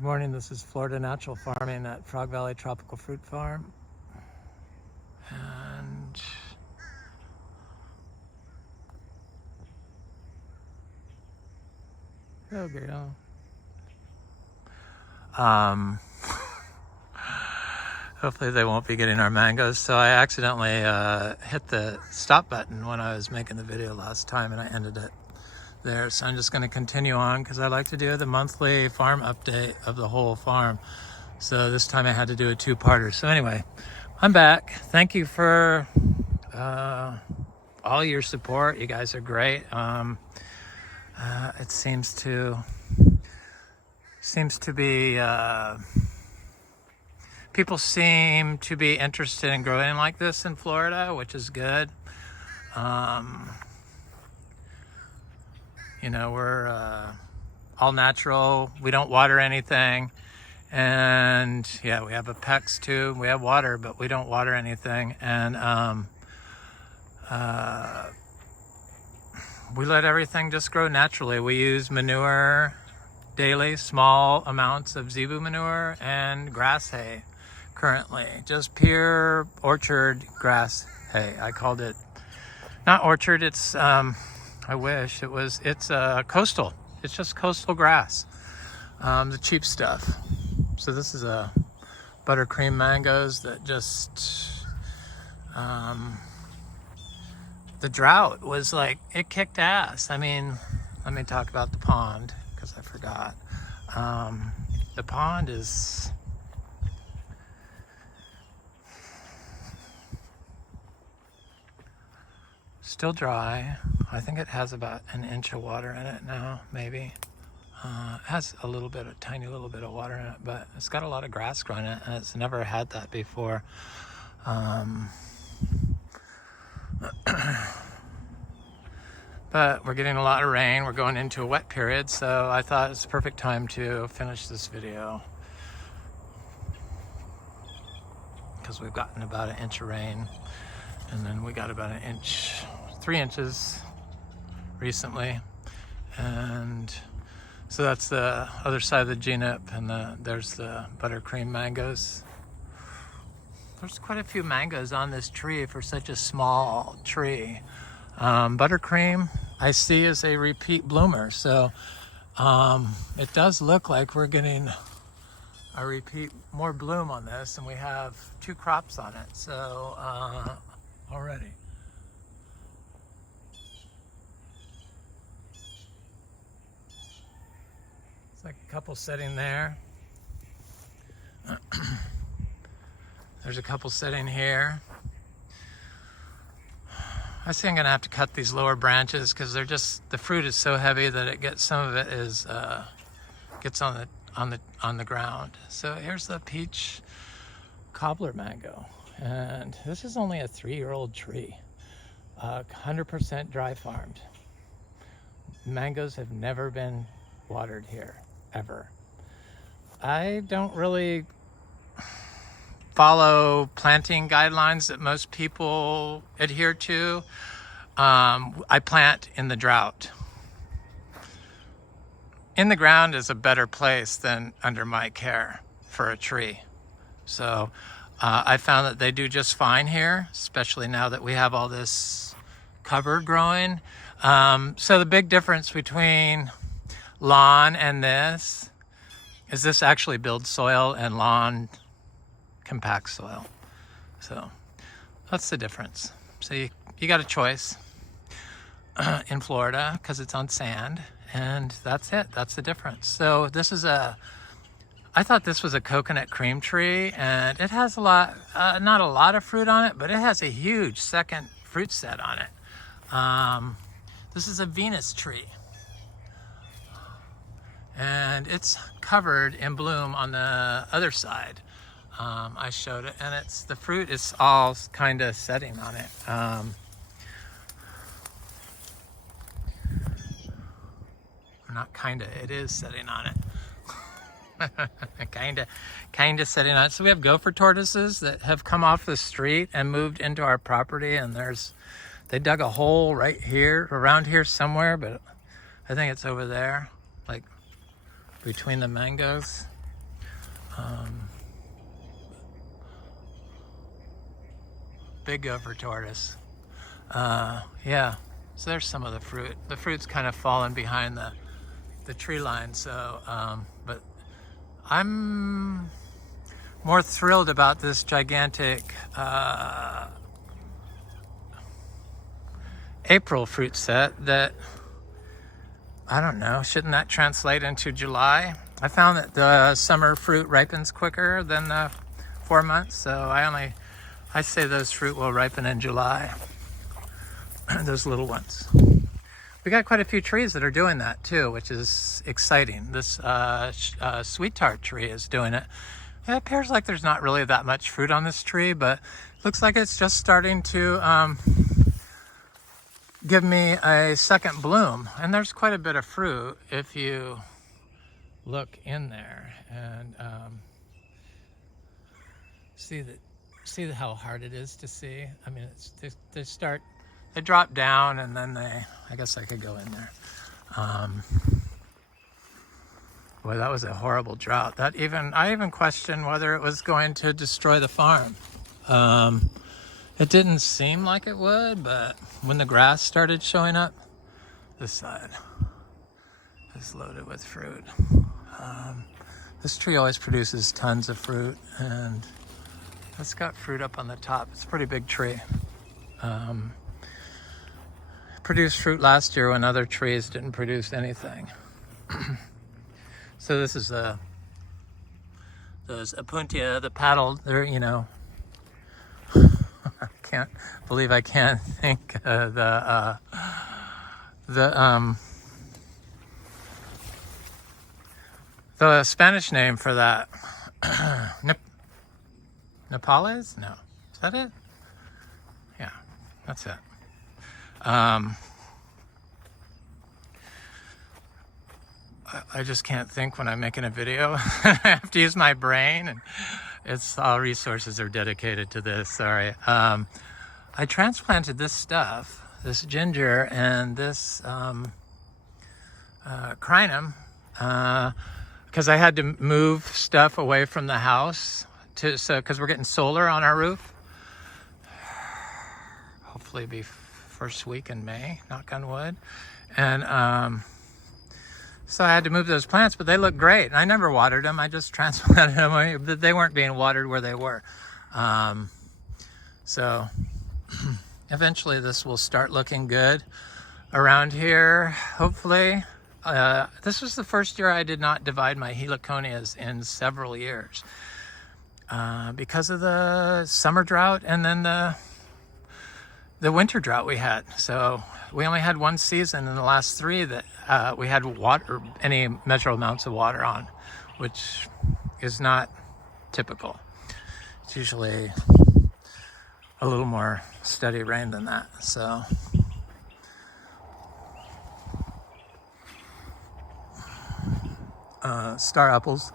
Good morning, this is Florida Natural Farming at Frog Valley Tropical Fruit Farm. And oh, girl. Hopefully they won't be getting our mangoes. So I accidentally hit the stop button when I was making the video last time and I ended it there. So I'm just going to continue on because I like to do the monthly farm update of the whole farm. So this time I had to do a two-parter. So anyway, I'm back. Thank you for all your support. You guys are great. It seems to be people seem to be interested in growing like this in Florida, which is good. You know, we're all natural. We don't water anything. And yeah, we have a PEX too. We have water, but we don't water anything. And we let everything just grow naturally. We use manure daily, small amounts of Zebu manure and grass hay currently. Just pure orchard grass hay. I called it, not orchard, it's, I wish it was, it's coastal. It's just coastal grass, the cheap stuff. So this is a buttercream mangoes that just, the drought was like, it kicked ass. I mean, let me talk about the pond because I forgot. The pond is still dry. I think it has about an inch of water in it now, maybe. It has a little bit, a tiny little bit of water in it, but it's got a lot of grass growing in it, and it's never had that before. But we're getting a lot of rain. We're going into a wet period, so I thought it's the perfect time to finish this video because we've gotten about an inch of rain, and then we got about 3 inches recently, and so that's the other side of the GNIP, and there's the buttercream mangoes. There's quite a few mangoes on this tree for such a small tree. Buttercream I see is a repeat bloomer, so it does look like we're getting a repeat more bloom on this, and we have 2 crops on it, so already. It's like a couple sitting there. There's a couple sitting here. I think I'm gonna have to cut these lower branches because they're just, the fruit is so heavy that it gets, some of it is gets on the ground. So here's the peach cobbler mango, and this is only a 3-year-old tree, 100% dry farmed. Mangoes have never been watered here, ever. I don't really follow planting guidelines that most people adhere to. I plant in the drought. In the ground is a better place than under my care for a tree. So I found that they do just fine here, especially now that we have all this cover growing. So the big difference between lawn and this is this actually builds soil, and lawn compact soil. So that's the difference. So you got a choice in Florida because it's on sand, and that's it. That's the difference. So this is I thought this was a coconut cream tree, and it has a lot, not a lot of fruit on it, but it has a huge second fruit set on it. This is a Venus tree, and it's covered in bloom on the other side. I showed it, and the fruit is all kind of setting on it. Not kind of, it is setting on it. kind of setting on it. So we have gopher tortoises that have come off the street and moved into our property, and they dug a hole right here, around here somewhere, but I think it's over there, like between the mangoes. Big gopher tortoise. Yeah, so there's some of the fruit. The fruit's kind of fallen behind the tree line, so, but I'm more thrilled about this gigantic April fruit set that, I don't know, shouldn't that translate into July? I found that the summer fruit ripens quicker than the 4 months, so I say those fruit will ripen in July, those little ones. We got quite a few trees that are doing that too, which is exciting. This sweet tart tree is doing it. It appears like there's not really that much fruit on this tree, but it looks like it's just starting to give me a second bloom. And there's quite a bit of fruit if you look in there and see how hard it is to see. I mean, they drop down and then I guess I could go in there. Boy, that was a horrible drought. I even questioned whether it was going to destroy the farm. It didn't seem like it would, but when the grass started showing up, this side is loaded with fruit. This tree always produces tons of fruit, and it's got fruit up on the top. It's a pretty big tree. Produced fruit last year when other trees didn't produce anything. So this is those Apuntia, the paddle. They're, you know, I can't believe I can't think the Spanish name for that. Nepales? No. Is that it? Yeah, that's it. I just can't think when I'm making a video. I have to use my brain, and all resources are dedicated to this. Sorry. I transplanted this stuff, this ginger and this crinum, because I had to move stuff away from the house because we're getting solar on our roof. Hopefully be first week in May, knock on wood. And so I had to move those plants, but they look great. And I never watered them. I just transplanted them. They weren't being watered where they were. So eventually this will start looking good around here, hopefully. This was the first year I did not divide my heliconias in several years because of the summer drought and then the winter drought we had. So we only had one season in the last 3 that we had water, any measurable amounts of water on, which is not typical. It's usually a little more steady rain than that. So star apples.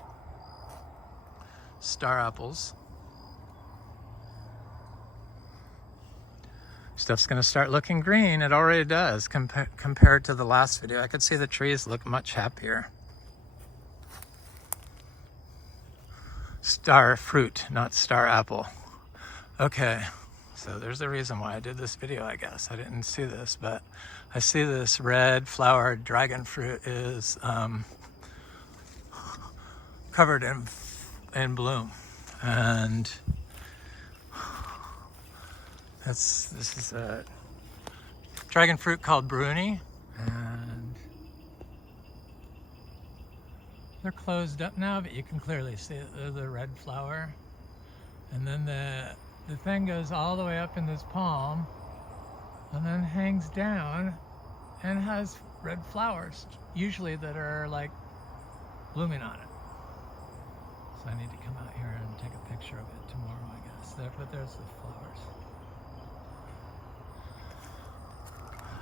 Stuff's gonna start looking green. It already does compared to the last video. I could see the trees look much happier. Star fruit, not star apple. Okay, so there's the reason why I did this video, I guess. I didn't see this, but I see this red flowered dragon fruit is covered in bloom, and this is a dragon fruit called Bruni, and they're closed up now, but you can clearly see the red flower. And then the thing goes all the way up in this palm and then hangs down and has red flowers, usually that are like blooming on it. So I need to come out here and take a picture of it tomorrow, I guess. But there's the flowers.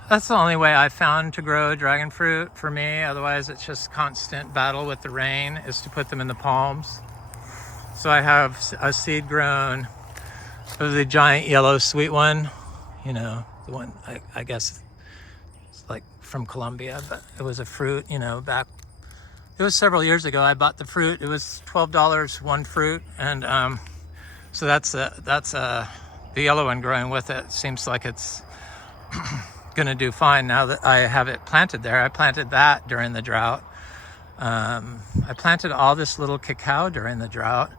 That's the only way I found to grow dragon fruit for me. Otherwise, it's just constant battle with the rain, is to put them in the palms. So I have a seed grown of the giant yellow sweet one. You know, the one, I guess it's like from Colombia, but it was a fruit, you know, back it was several years ago. I bought the fruit. It was $12 one fruit, and so that's the yellow one growing with it. Seems like it's gonna do fine now that I have it planted there. I planted that during the drought. I planted all this little cacao during the drought.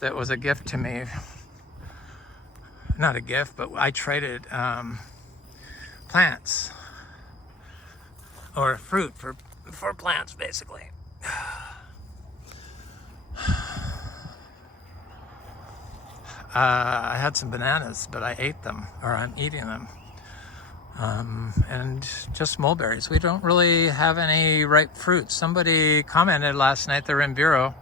That was a gift to me. Not a gift, but I traded plants or fruit for plants, basically. I had some bananas, but I ate them, or I'm eating them. And just mulberries. We don't really have any ripe fruits. Somebody commented last night they're in Vero.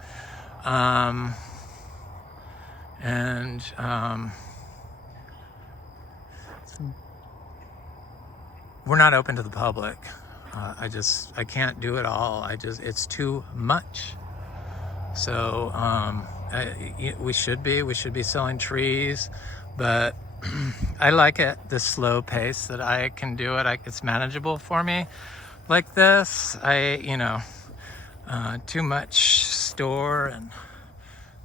We're not open to the public. I can't do it all. It's too much. So we should be selling trees, but I like it, the slow pace that I can do it. It's manageable for me like this. Too much store, and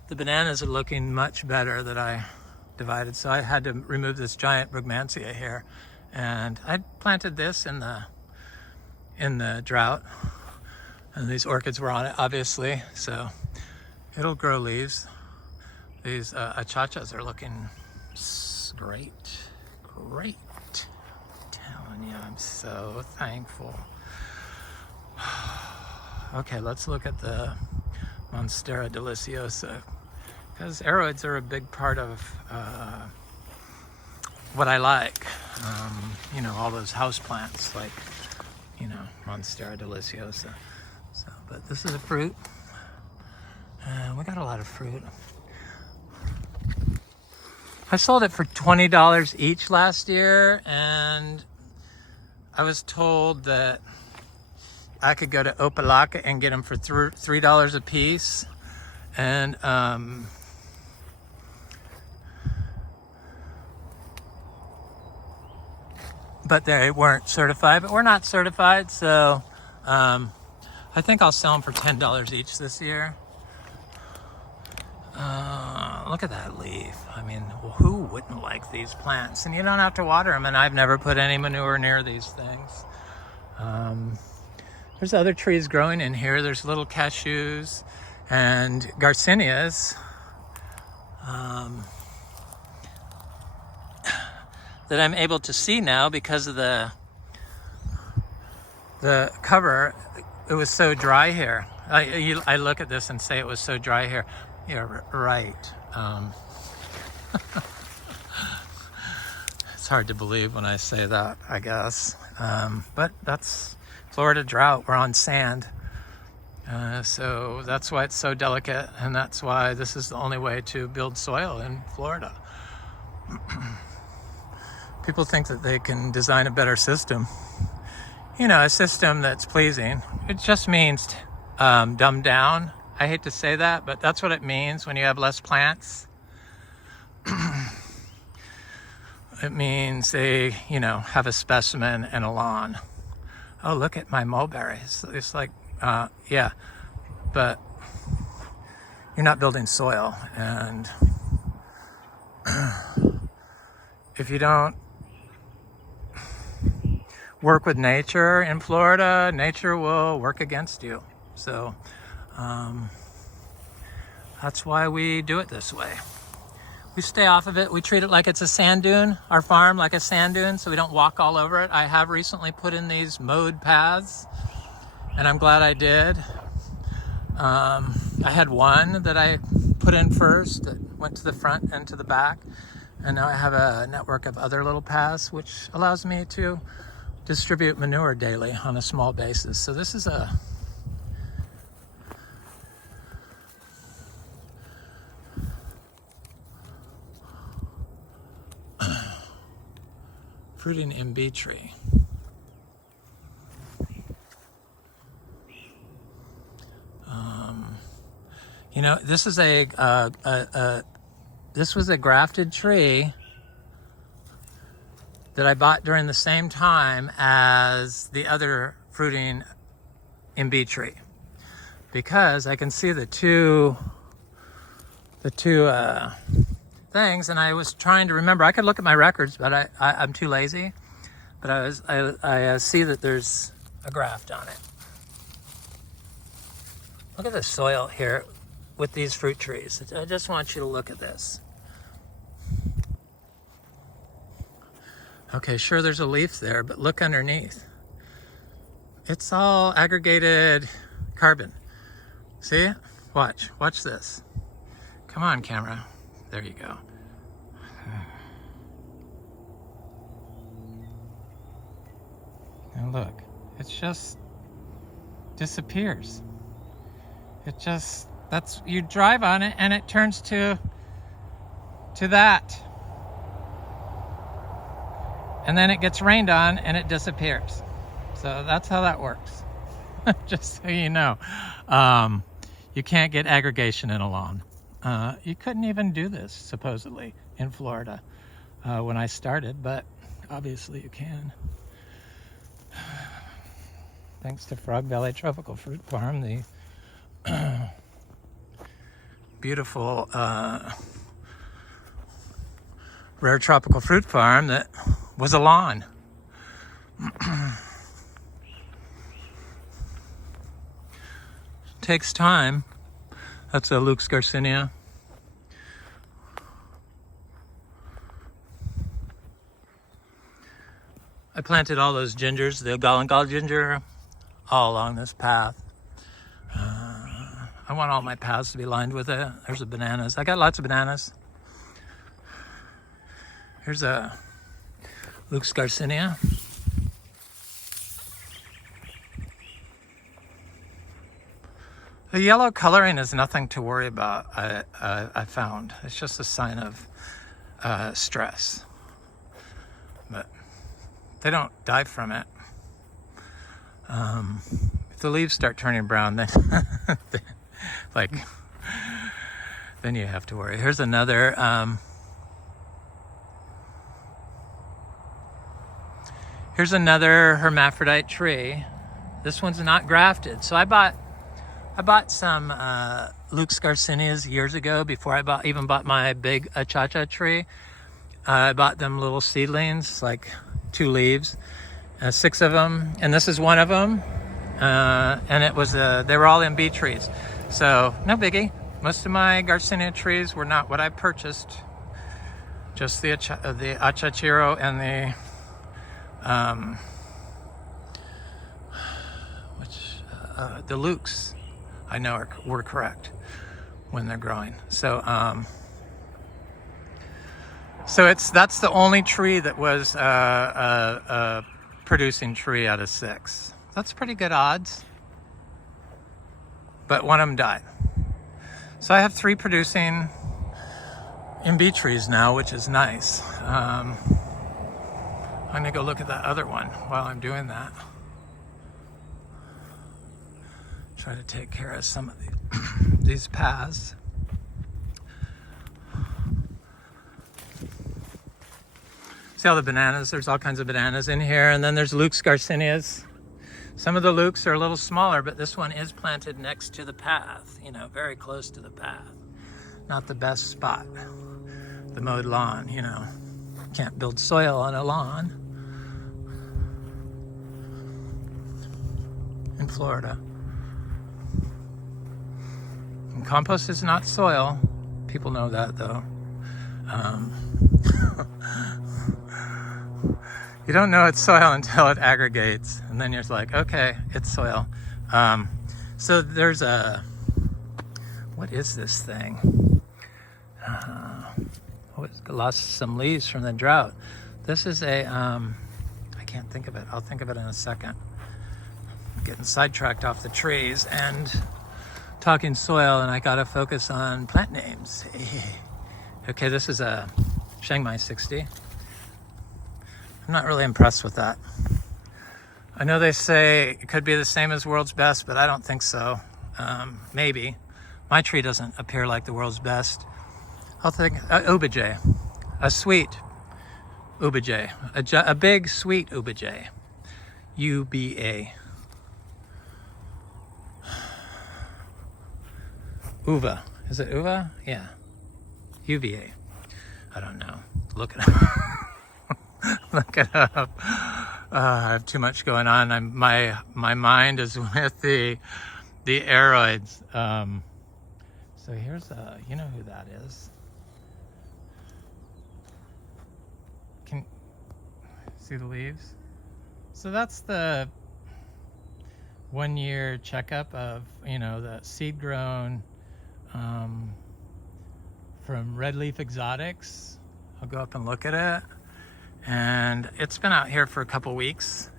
the bananas are looking much better that I divided. So I had to remove this giant Brugmansia here, and I planted this in the drought, and these orchids were on it, obviously. So it'll grow leaves. These achachas are looking great. I'm telling you, I'm so thankful. Okay, let's look at the Monstera Deliciosa, because aroids are a big part of what I like. All those house plants, like, Monstera Deliciosa. So, but this is a fruit. We got a lot of fruit. I sold it for $20 each last year, and I was told that I could go to Opalaka and get them for $3 a piece. And but they weren't certified, but we're not certified, so I think I'll sell them for $10 each this year. Look at that leaf. I mean, who wouldn't like these plants? And you don't have to water them, and I've never put any manure near these things. There's other trees growing in here. There's little cashews and Garcinias that I'm able to see now because of the cover. It was so dry here. I look at this and say it was so dry here. Yeah, right. It's hard to believe when I say that, I guess. But that's Florida drought. We're on sand. So that's why it's so delicate, and that's why this is the only way to build soil in Florida. People think that they can design a better system. A system that's pleasing. It just means dumbed down. I hate to say that, but that's what it means when you have less plants. It means they, have a specimen and a lawn. Oh, look at my mulberries. It's like, yeah, but you're not building soil. And if you don't work with nature in Florida, nature will work against you. So that's why we do it this way. We stay off of it. We treat it like it's a sand dune, our farm like a sand dune, so we don't walk all over it. I have recently put in these mowed paths, and I'm glad I did. I had one that I put in first that went to the front and to the back, and now I have a network of other little paths, which allows me to distribute manure daily on a small basis. So this is a fruiting Imbe tree. This is this was a grafted tree that I bought during the same time as the other fruiting Imbe tree, because I can see the two things, and I was trying to remember. I could look at my records, but I'm too lazy. But I see that there's a graft on it. Look at the soil here with these fruit trees. I just want you to look at this. Okay, sure, there's a leaf there, but look underneath. It's all aggregated carbon. See it? Watch this. Come on, camera. There you go. And look, it just disappears. You drive on it and it turns to that. And then it gets rained on and it disappears. So that's how that works. Just so you know. You can't get aggregation in a lawn. You couldn't even do this, supposedly, in Florida when I started, but obviously you can. Thanks to Frog Valley Tropical Fruit Farm, the beautiful rare tropical fruit farm that was a lawn. Takes time. That's a Luke's Garcinia. I planted all those gingers, the Galangal ginger, all along this path. I want all my paths to be lined with it. There's the bananas. I got lots of bananas. Here's a Luke's Garcinia. The yellow coloring is nothing to worry about, I found. It's just a sign of stress. But they don't die from it. If the leaves start turning brown, then then you have to worry. Here's another hermaphrodite tree. This one's not grafted. So I bought some Luke's Garcinias years ago before I even bought my big Achachairu tree. I bought them little seedlings, like 2 leaves, 6 of them, and this is one of them. And it was they were all Imbe trees, so no biggie. Most of my Garcinia trees were not what I purchased. Just the Achachairu and the Lukes, I know were correct when they're growing. So that's the only tree that was a producing tree out of 6. That's pretty good odds. But one of them died. So I have 3 producing Imbe trees now, which is nice. I'm gonna go look at that other one while I'm doing that. Try to take care of some of these paths. See all the bananas? There's all kinds of bananas in here. And then there's Luke's Garcinias. Some of the Lukes are a little smaller, but this one is planted next to the path, very close to the path. Not the best spot. The mowed lawn, Can't build soil on a lawn in Florida. And compost is not soil. People know that, though. You don't know it's soil until it aggregates, and then you're like, okay, it's soil. So there's what is this thing? Lost some leaves from the drought. This is I can't think of it. I'll think of it in a second. I'm getting sidetracked off the trees and talking soil, and I gotta focus on plant names. Okay, this is a Chiangmai 60. I'm not really impressed with that. I know they say it could be the same as world's best, but I don't think so. Maybe. My tree doesn't appear like the world's best. I'll think Ubijay, a sweet Ubijay, a big sweet Ubijay, UBA. uva. Is it uva? Yeah. UVA. I don't know. Look it up. Look it up. I have too much going on. My mind is with the Aroids. So here's you know who that is. Can see the leaves? So that's the 1 year checkup of, you know, the seed grown from Red Leaf Exotics. I'll go up and look at it. And it's been out here for a couple weeks.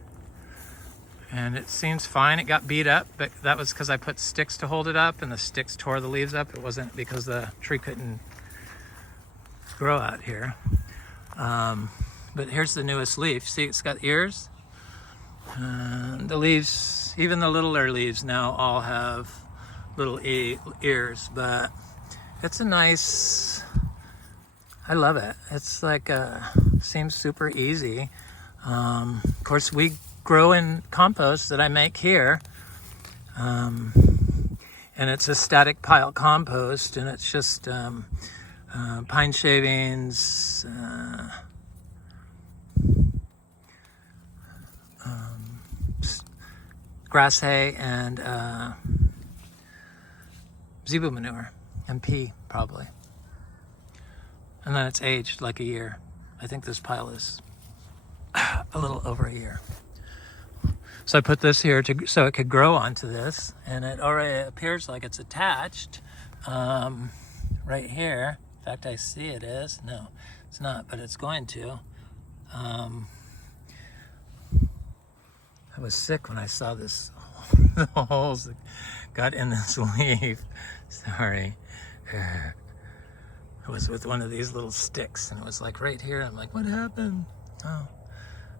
And it seems fine. It got beat up, but that was because I put sticks to hold it up, and the sticks tore the leaves up. It wasn't because the tree couldn't grow out here. But here's the newest leaf. See, it's got ears. The leaves, even the littler leaves now all have little ears, but it's a nice, I love it. It's like, seems super easy. Of course, we grow in compost that I make here. And it's a static pile compost, and it's just pine shavings, grass hay, and Zebu manure, and pea probably. And then it's aged like a year. I think this pile is a little over a year. So I put this here so it could grow onto this, and it already appears like it's attached right here. In fact, I see it is. No, it's not, but it's going to. I was sick when I saw this, the holes that got in this leaf. Sorry. It was with one of these little sticks, and it was like right here. I'm like, what happened? Oh,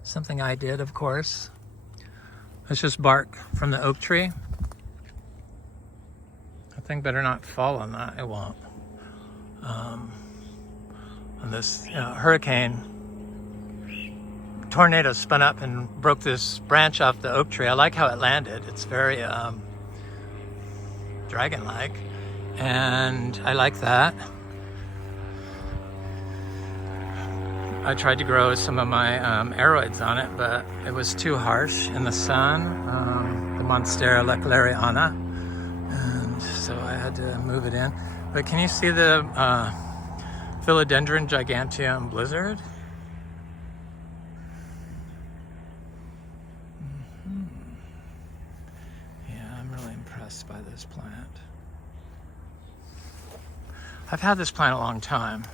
something I did, of course. It's just bark from the oak tree. I think better not fall on that. It won't. On this hurricane, tornado spun up and broke this branch off the oak tree. I like how it landed. It's very dragon-like, and I like that. I tried to grow some of my Aroids on it, but it was too harsh in the sun, the Monstera Garderiana, and so I had to move it in. But can you see the Philodendron Giganteum Blizzard? Yeah, I'm really impressed by this plant. I've had this plant a long time.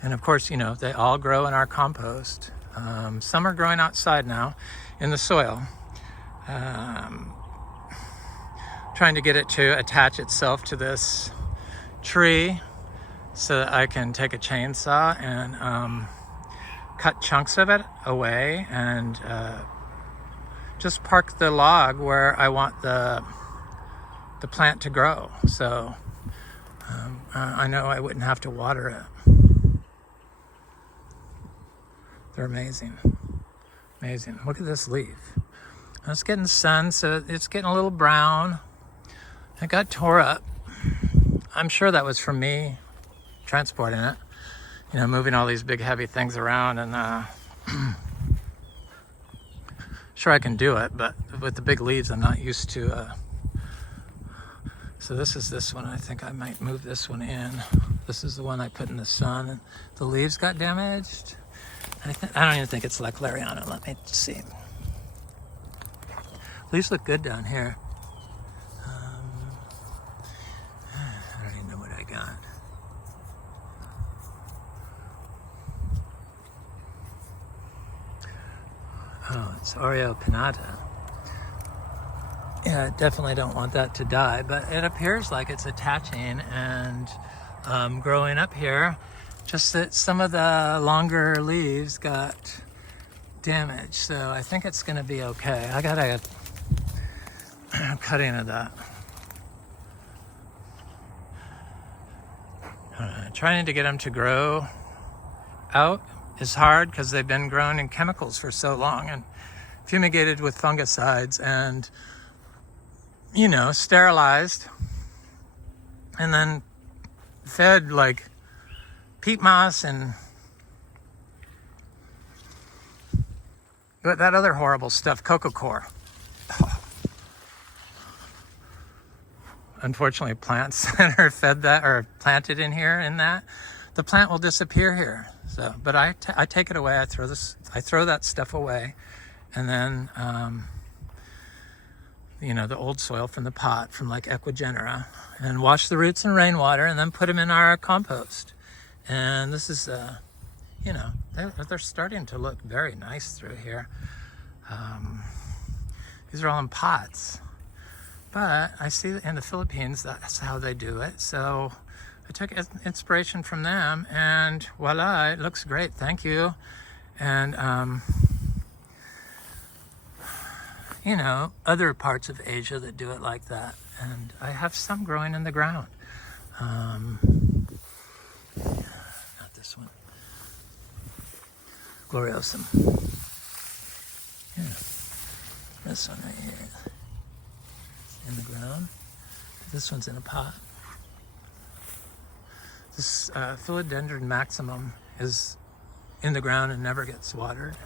And of course, you know, they all grow in our compost. Some are growing outside now in the soil. Trying to get it to attach itself to this tree so that I can take a chainsaw and cut chunks of it away and just park the log where I want the plant to grow. So I know I wouldn't have to water it. They're amazing. Amazing. Look at this leaf. It's getting sun, so it's getting a little brown. It got tore up. I'm sure that was from me transporting it. You know, moving all these big heavy things around, and sure I can do it, but with the big leaves I'm not used to. So this is this one. I think I might move this one in. This is the one I put in the sun, and the leaves got damaged. I don't even think it's like Garderiana. Let me see. Leaves look good down here. I don't even know what I got. Oh, it's Oreo pinnata. Yeah, I definitely don't want that to die, but it appears like it's attaching and growing up here. Just that some of the longer leaves got damaged, so I think it's gonna be okay. I got a cutting of that. Trying to get them to grow out is hard because they've been grown in chemicals for so long and fumigated with fungicides and, you know, sterilized. and then fed like peat moss and that other horrible stuff, coco coir. Unfortunately, plants that are fed that or planted in here in that, the plant will disappear here. So, but I take it away. I throw that stuff away, and then you know, the old soil from the pot from like Equigenera, and wash the roots in rainwater, and then put them in our compost. And this is you know, they're starting to look very nice through here. These are all in pots, but I see in the Philippines that's how they do it. So I took inspiration from them, and voila, it looks great. Thank you. And you know, other parts of Asia that do it like that, and I have some growing in the ground. Not this one. Gloriosum. Yeah. This one right here. In the ground. This one's in a pot. This Philodendron maximum is in the ground and never gets watered.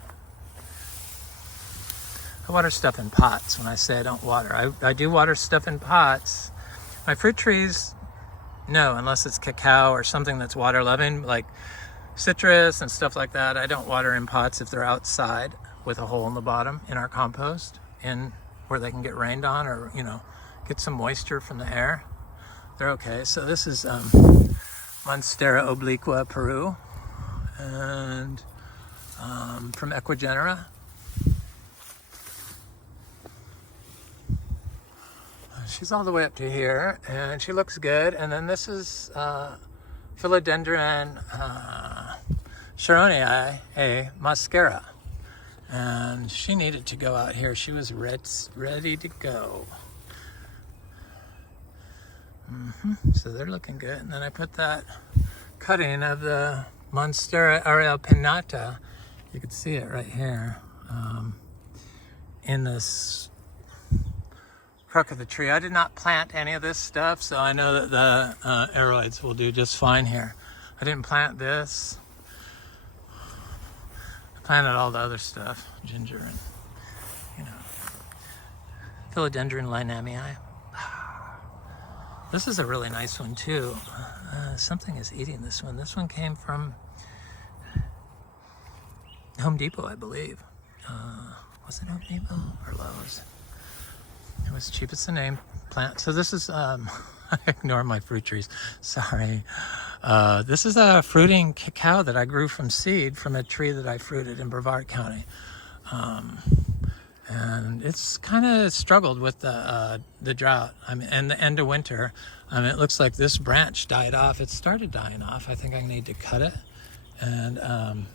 I water stuff in pots when I say I don't water. I do water stuff in pots. My fruit trees, no, unless it's cacao or something that's water loving, like citrus and stuff like that. I don't water in pots if they're outside with a hole in the bottom in our compost, in where they can get rained on, or, you know, get some moisture from the air. They're okay. So this is Monstera Obliqua Peru, and from Equigenera. She's all the way up to here, and she looks good. And then this is Philodendron Sharonii, a mascara, and she needed to go out here. She was ready to go. So they're looking good. And then I put that cutting of the Monstera Pinnata. You can see it right here in this crook of the tree. I did not plant any of this stuff, so I know that the Aroids will do just fine here. I didn't plant this. I planted all the other stuff, ginger and, you know, Philodendron Linamii. This is a really nice one too. Something is eating this one. This one came from Home Depot, I believe. Was it Home Depot or Lowe's? It was cheap. It's the name plant. So this is I ignore my fruit trees, sorry. This is a fruiting cacao that I grew from seed from a tree that I fruited in Brevard County, and it's kind of struggled with the drought, I mean, and the end of winter. It looks like this branch died off. It started dying off. I think I need to cut it, and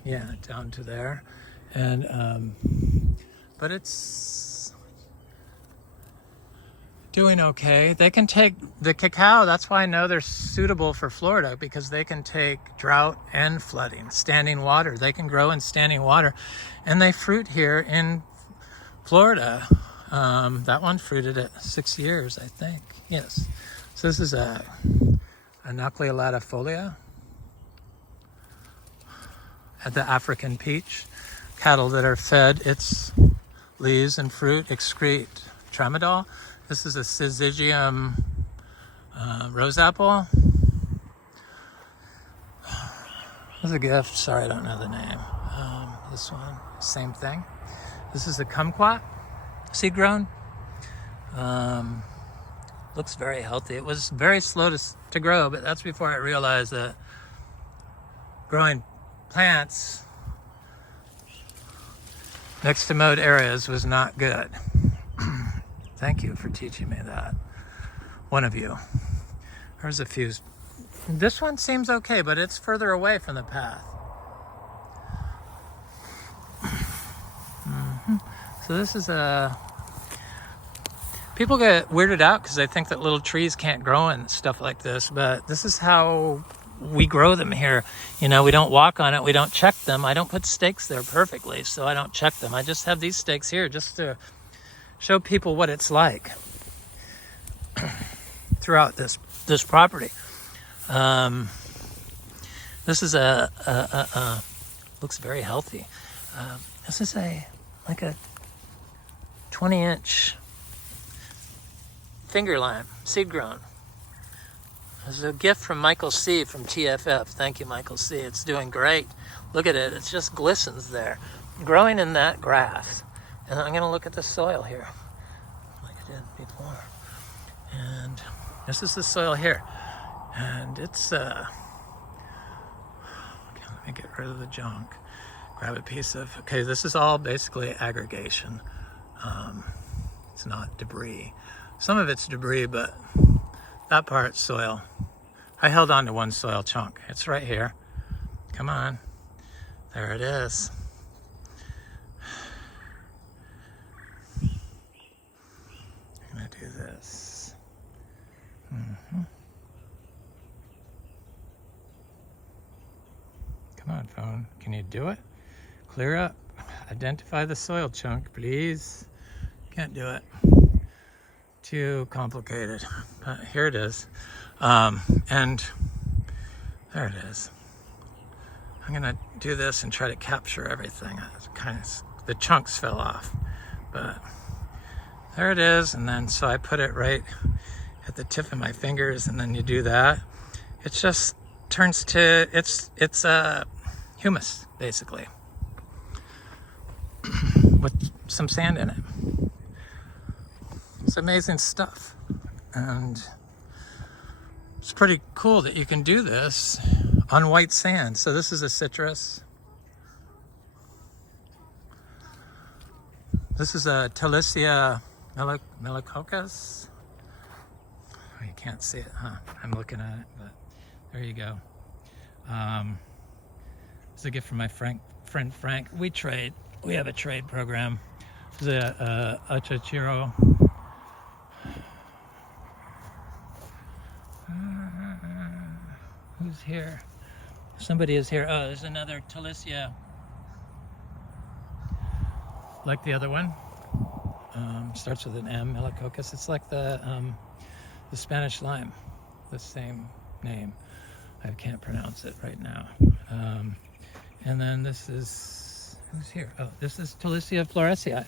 yeah, down to there. And but it's doing okay. They can take the cacao. That's why I know they're suitable for Florida, because they can take drought and flooding, standing water. They can grow in standing water, and they fruit here in Florida. That one fruited at 6 years, I think. Yes. So this is a Anaclea latifolia, at the African peach. Cattle that are fed its leaves and fruit excrete tramadol. This is a Syzygium rose apple. It was a gift. Sorry, I don't know the name. This one, same thing. This is a kumquat, seed grown. Looks very healthy. It was very slow to grow, but that's before I realized that growing plants next to mowed areas was not good. Thank you for teaching me that. One of you. There's a few. This one seems okay, but it's further away from the path. So this is a... People get weirded out because they think that little trees can't grow and stuff like this, but this is how we grow them here. You know, we don't walk on it. We don't check them. I don't put stakes there perfectly, so I don't check them. I just have these stakes here just to show people what it's like throughout this this property. This is looks very healthy. This is like a 20-inch finger lime, seed grown. This is a gift from Michael C. from TFF. Thank you, Michael C. It's doing great. Look at it. It just glistens there. Growing in that grass. And I'm going to look at the soil here, like I did before. And this is the soil here. And it's, okay, let me get rid of the junk. Grab a piece of, okay, this is all basically aggregation. It's not debris. Some of it's debris, but that part's soil. I held on to one soil chunk. It's right here. Come on. There it is. I'm gonna do this. Come on, phone. Can you do it? Clear up. Identify the soil chunk, please. Can't do it. Too complicated. But here it is. And there it is. I'm gonna do this and try to capture everything. The chunks fell off, but there it is. And then so I put it right at the tip of my fingers, and then you do that. It just turns to it's humus basically with some sand in it. It's amazing stuff, and it's pretty cool that you can do this on white sand. So this is a citrus. This is a Talicia melicoccus. Oh, you can't see it, huh? I'm looking at it, but there you go. It's a gift from my friend Frank. We have a trade program. This is a Achachairu. Who's here? Somebody is here. Oh, there's another Talicia, like the other one. Starts with an M, melicoccus. It's like the Spanish lime, the same name. I can't pronounce it right now. And then this is, who's here? Oh, this is Talicia florescii,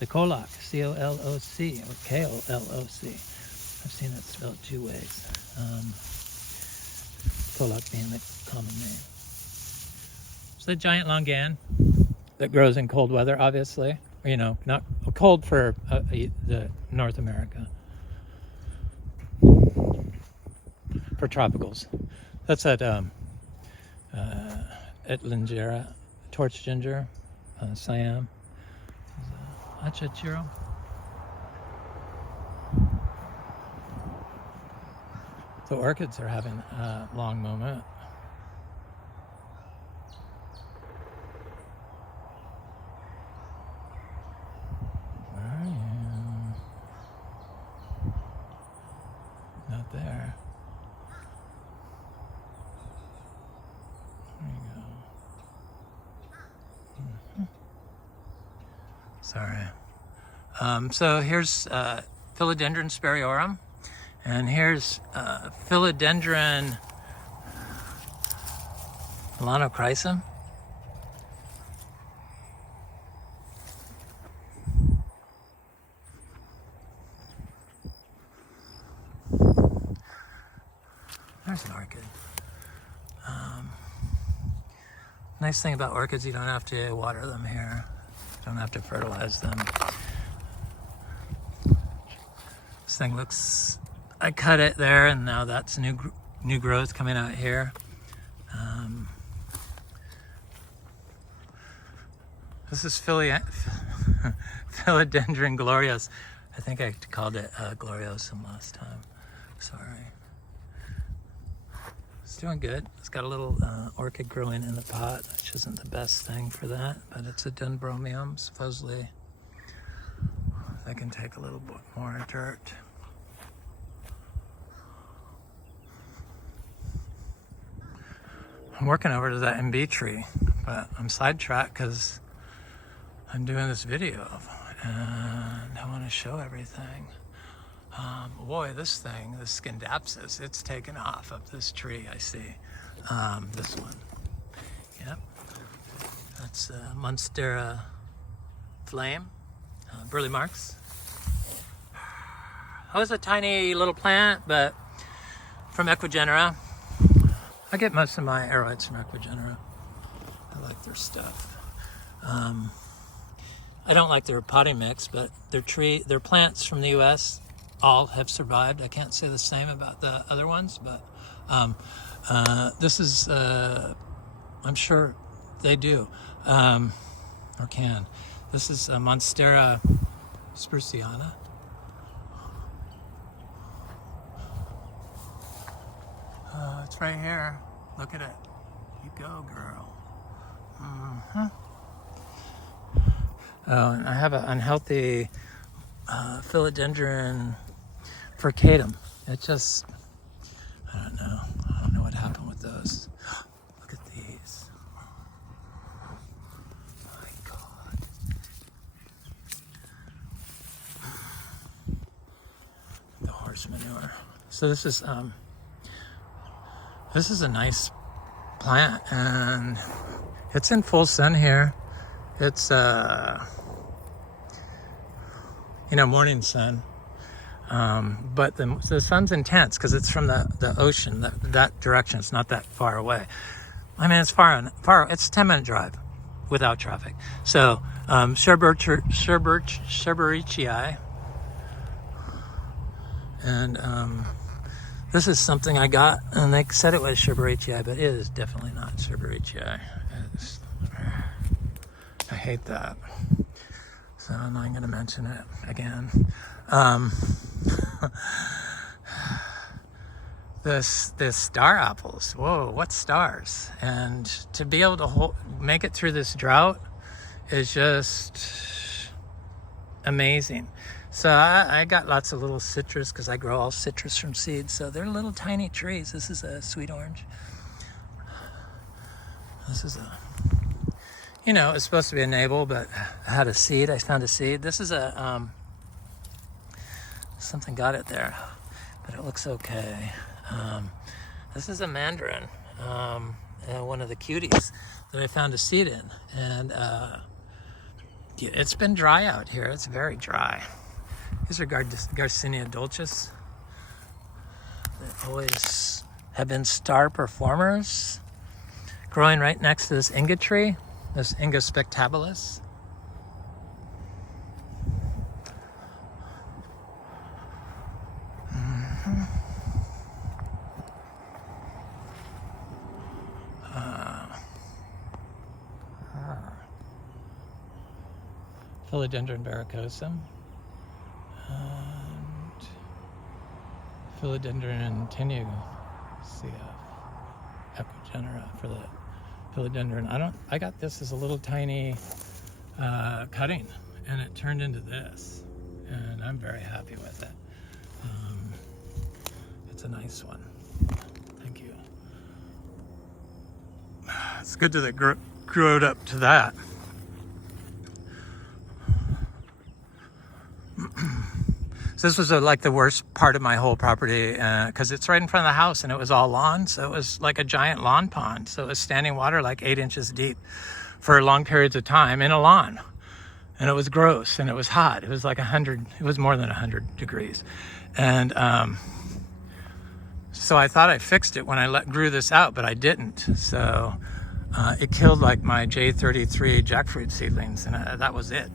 the Coloc, C-O-L-O-C, or K-O-L-O-C. I've seen it spelled two ways. Coloc being the common name. It's a giant longan that grows in cold weather, obviously. You know, not cold for the North America. For tropicals. That's at Lingera, torch ginger, Siam. Achachairu. The orchids are having a long moment. Where are you? Not there. There you go. Sorry. So here's Philodendron Spiriorum. And here's Philodendron Melanochrysum. There's an orchid. Nice thing about orchids, you don't have to water them here. Don't have to fertilize them. This thing looks, I cut it there, and now that's new growth coming out here. This is Philodendron glorios. I think I called it gloriosum last time. Sorry. It's doing good. It's got a little orchid growing in the pot, which isn't the best thing for that, but it's a dendrobium. Supposedly, I can take a little bit more dirt. I'm working over to that Imbe tree, but I'm sidetracked because I'm doing this video and I want to show everything. Boy, this thing, this Scindapsus, it's taken off up this tree, I see. This one. Yep. That's Monstera Flame, Burly Marx. It was a tiny little plant, but from Equigenera. I get most of my Aroids from Equigenera. I like their stuff. I don't like their potting mix, but their plants from the U.S. all have survived. I can't say the same about the other ones, but this is, I'm sure they do, or can. This is Monstera Spiritus. It's right here. Look at it. You go, girl. Oh, and I have an unhealthy Philodendron furcatum. It just, I don't know what happened with those. Look at these. My God. The horse manure. So this is a nice plant, and it's in full sun here. It's morning sun, but the sun's intense because it's from the ocean, that direction. It's not that far away. I mean, it's far. It's a 10-minute drive without traffic. So Sherberichii, and this is something I got, and they said it was Sherberichii, but it is definitely not Sherberichii. I hate that. So I'm not going to mention it again. This star apples. Whoa, what stars? And to be able to make it through this drought is just amazing. So I got lots of little citrus because I grow all citrus from seeds. So they're little tiny trees. This is a sweet orange. This is it's supposed to be a navel, but I had a seed. I found a seed. This is a, something got it there, but it looks okay. This is a mandarin, one of the cuties that I found a seed in. And it's been dry out here. It's very dry. These are Garcinia dulcis. They always have been star performers. Growing right next to this Inga tree. This Inga spectabilis. Philodendron verrucosum. And Philodendron tenue CF. Equigenera for the Philodendron. I got this as a little tiny cutting, and it turned into this, and I'm very happy with it. It's a nice one. Thank you. It's good that it grew up to that. So this was like the worst part of my whole property because it's right in front of the house, and it was all lawn. So it was like a giant lawn pond. So it was standing water like 8 inches deep for long periods of time in a lawn. And it was gross, and it was hot. It was like 100, it was more than 100 degrees. And so I thought I fixed it when I grew this out, but I didn't. So it killed like my J33 jackfruit seedlings, and that was it.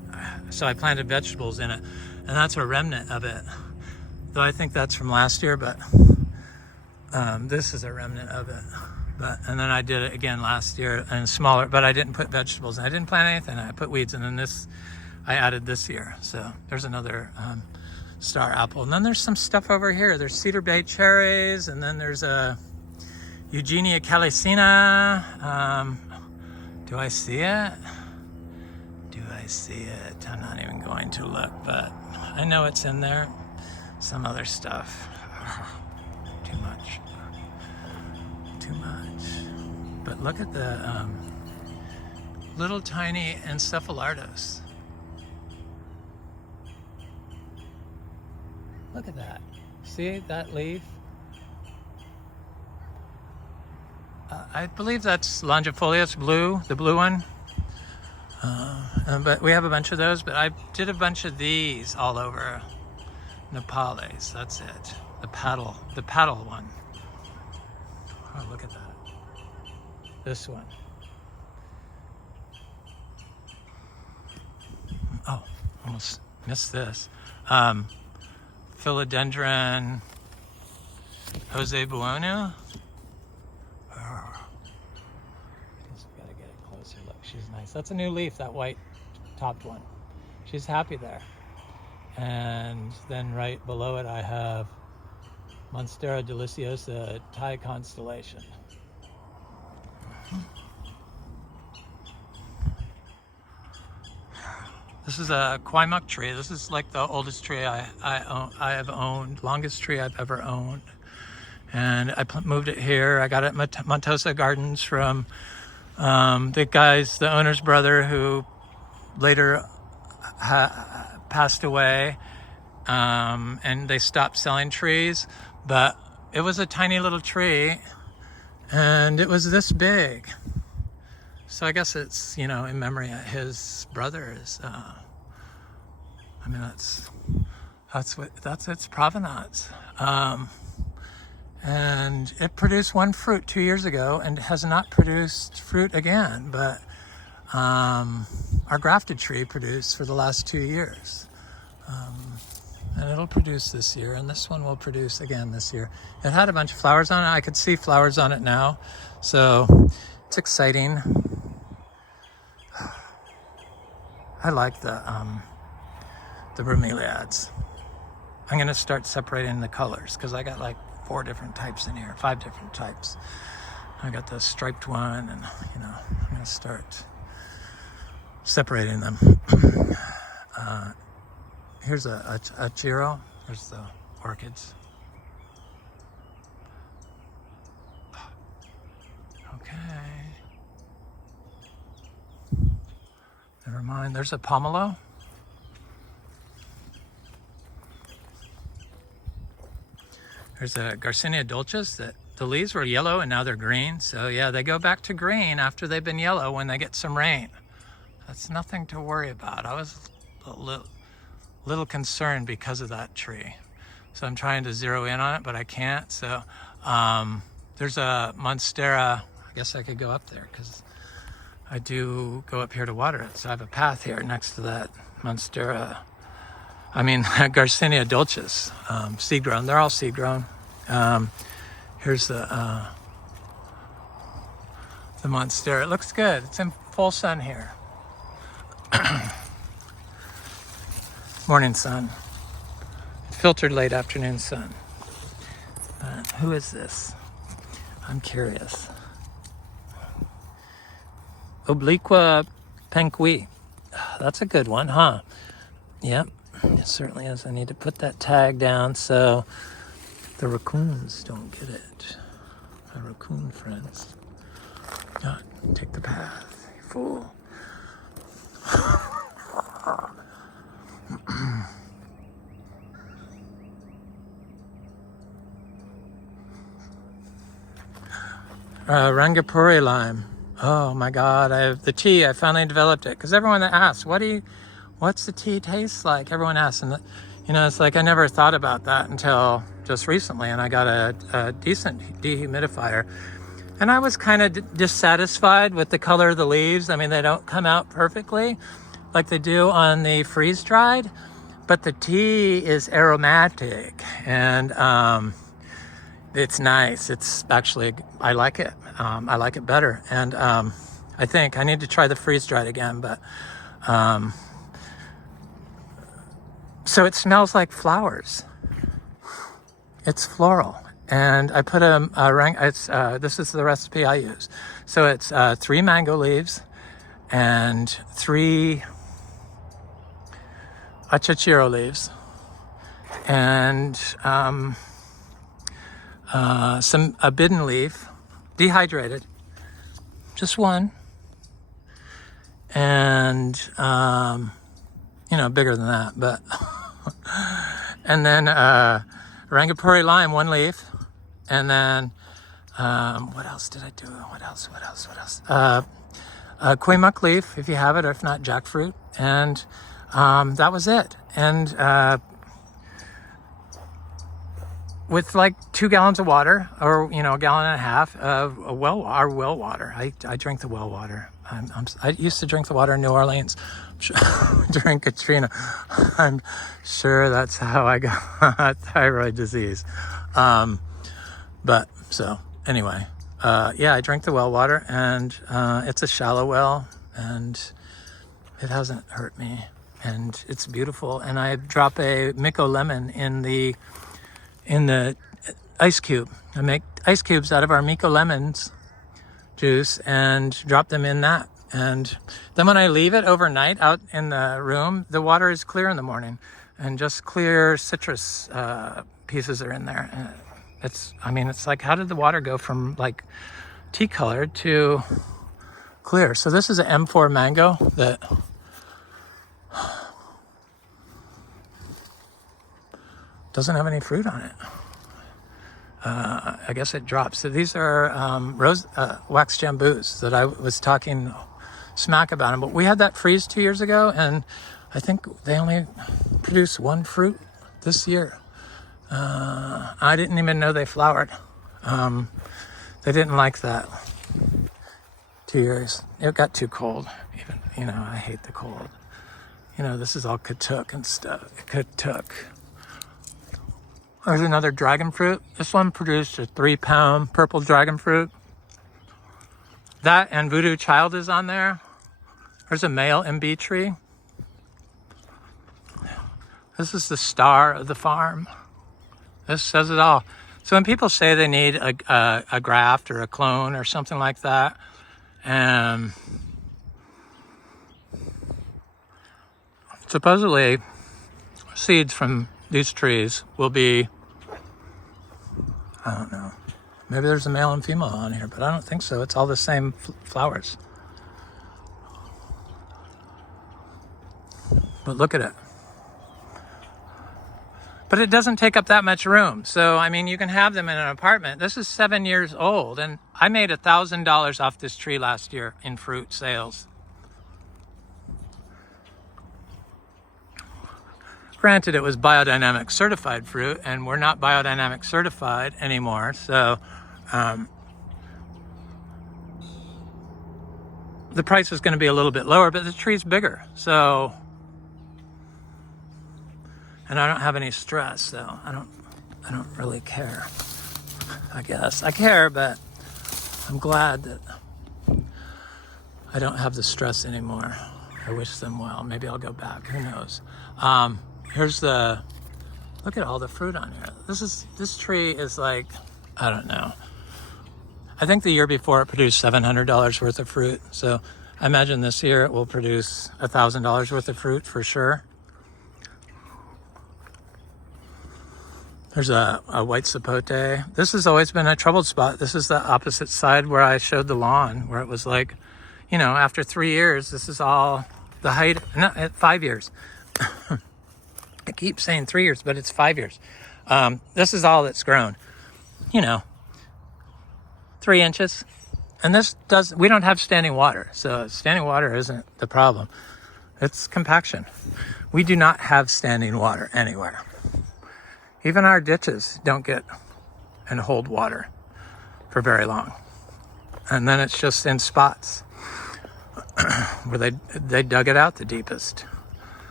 So I planted vegetables in it. And that's a remnant of it, though I think that's from last year, but this is a remnant of it. And then I did it again last year and smaller, but I didn't put vegetables in. I didn't plant anything. I put weeds, and then this I added this year. So there's another star apple. And then there's some stuff over here. There's Cedar Bay cherries, and then there's a Eugenia calycina. Do I see it? Do I see it? I'm not even going to look, but I know it's in there. Some other stuff. Too much. Too much. But look at the little tiny Encephalartos. Look at that. See that leaf? I believe that's longifolius blue, the blue one. But we have a bunch of those, but I did a bunch of these all over Nepales. That's it. The paddle one. Oh, look at that. This one. Oh, almost missed this. Philodendron Jose Buono. Just gotta get a closer look. She's nice. That's a new leaf, that white topped one. She's happy there. And then right below it I have Monstera Deliciosa Thai constellation. This is a Kwai Muk tree. This is like the oldest tree I have owned, longest tree I've ever owned. And I moved it here. I got it at Montosa Gardens from the owner's brother, who later passed away. And they stopped selling trees, but it was a tiny little tree and it was this big. So I guess it's, you know, in memory of his brothers. I mean, that's its provenance. And it produced one fruit 2 years ago and has not produced fruit again, but our grafted tree produced for the last 2 years. And it'll produce this year, and this one will produce again this year. It had a bunch of flowers on it. I could see flowers on it now, so it's exciting. I like the bromeliads. I'm gonna start separating the colors because I got like 4 different types in here, 5 different types. I got the striped one, and you know, I'm gonna start separating them. Here's a Achachairu. There's the orchids. Okay. Never mind. There's a pomelo. There's a Garcinia dulcis that the leaves were yellow and now they're green. So yeah, they go back to green after they've been yellow when they get some rain. That's nothing to worry about. I was a little concerned because of that tree. So I'm trying to zero in on it, but I can't. So there's a Monstera. I guess I could go up there because I do go up here to water it. So I have a path here next to that Monstera. I mean, Garcinia dulcis, seed grown. They're all seed grown. Here's the Monstera. It looks good. It's in full sun here. Morning sun. Filtered late afternoon sun. Who is this? I'm curious. Obliqua Peru. That's a good one, huh? Yep, it certainly is. I need to put that tag down so the raccoons don't get it. My raccoon friends. Take the path, you fool. Rangapuri lime. Oh my God, I have the tea. I finally developed it because everyone asks, what's the tea taste like? Everyone asks, and you know, it's like I never thought about that until just recently, and I got a decent dehumidifier, and I was kind of dissatisfied with the color of the leaves. I mean, they don't come out perfectly like they do on the freeze dried, but the tea is aromatic and it's nice. It's actually, I like it. I like it better. And I think I need to try the freeze dried again, but so it smells like flowers. It's floral. And I put this is the recipe I use. So it's 3 mango leaves and 3 Achachairu leaves and a bidden leaf, dehydrated, just one, and you know, bigger than that, but And then Rangapuri lime, 1 leaf. And then, what else did I do? What else? Kwai Muk leaf, if you have it, or if not, jackfruit. And that was it. And with like 2 gallons of water, or, you know, 1.5 gallons of our well water. I drink the well water. I used to drink the water in New Orleans during Katrina. I'm sure that's how I got thyroid disease. But so anyway, yeah, I drink the well water, and it's a shallow well, and it hasn't hurt me, and it's beautiful. And I drop a Miko lemon in the ice cube. I make ice cubes out of our Miko lemons juice and drop them in that. And then when I leave it overnight out in the room, the water is clear in the morning, and just clear citrus pieces are in there. And it's like, how did the water go from like tea colored to clear? So this is an M4 mango that doesn't have any fruit on it. I guess it drops. So these are rose wax jambus that I was talking smack about them. But we had that freeze 2 years ago, and I think they only produced 1 fruit this year. I didn't even know they flowered. They didn't like that. 2 years. It got too cold. Even, you know, I hate the cold. You know, this is all katuk and stuff. Katuk. There's another dragon fruit. This one produced a 3-pound purple dragon fruit. That and Voodoo Child is on there. There's a male Imbe tree. This is the star of the farm. This says it all. So when people say they need a graft or a clone or something like that, supposedly seeds from these trees will be, I don't know, maybe there's a male and female on here, but I don't think so. It's all the same flowers. But look at it. But it doesn't take up that much room. So, I mean, you can have them in an apartment. This is 7 years old, and I made $1,000 off this tree last year in fruit sales. Granted, it was biodynamic certified fruit, and we're not biodynamic certified anymore. So the price is going to be a little bit lower, but the tree's bigger. So, and I don't have any stress, so I don't really care. I guess I care, but I'm glad that I don't have the stress anymore. I wish them well. Maybe I'll go back. Who knows? Here's look at all the fruit on here. This tree is like, I don't know. I think the year before it produced $700 worth of fruit. So I imagine this year it will produce $1,000 worth of fruit for sure. There's a white sapote. This has always been a troubled spot. This is the opposite side where I showed the lawn, where it was like, you know, after 3 years, this is all the height, no, 5 years. I keep saying 3 years, but it's 5 years. This is all that's grown, you know, 3 inches. And we don't have standing water. So standing water isn't the problem. It's compaction. We do not have standing water anywhere. Even our ditches don't get and hold water for very long. And then it's just in spots where they dug it out the deepest.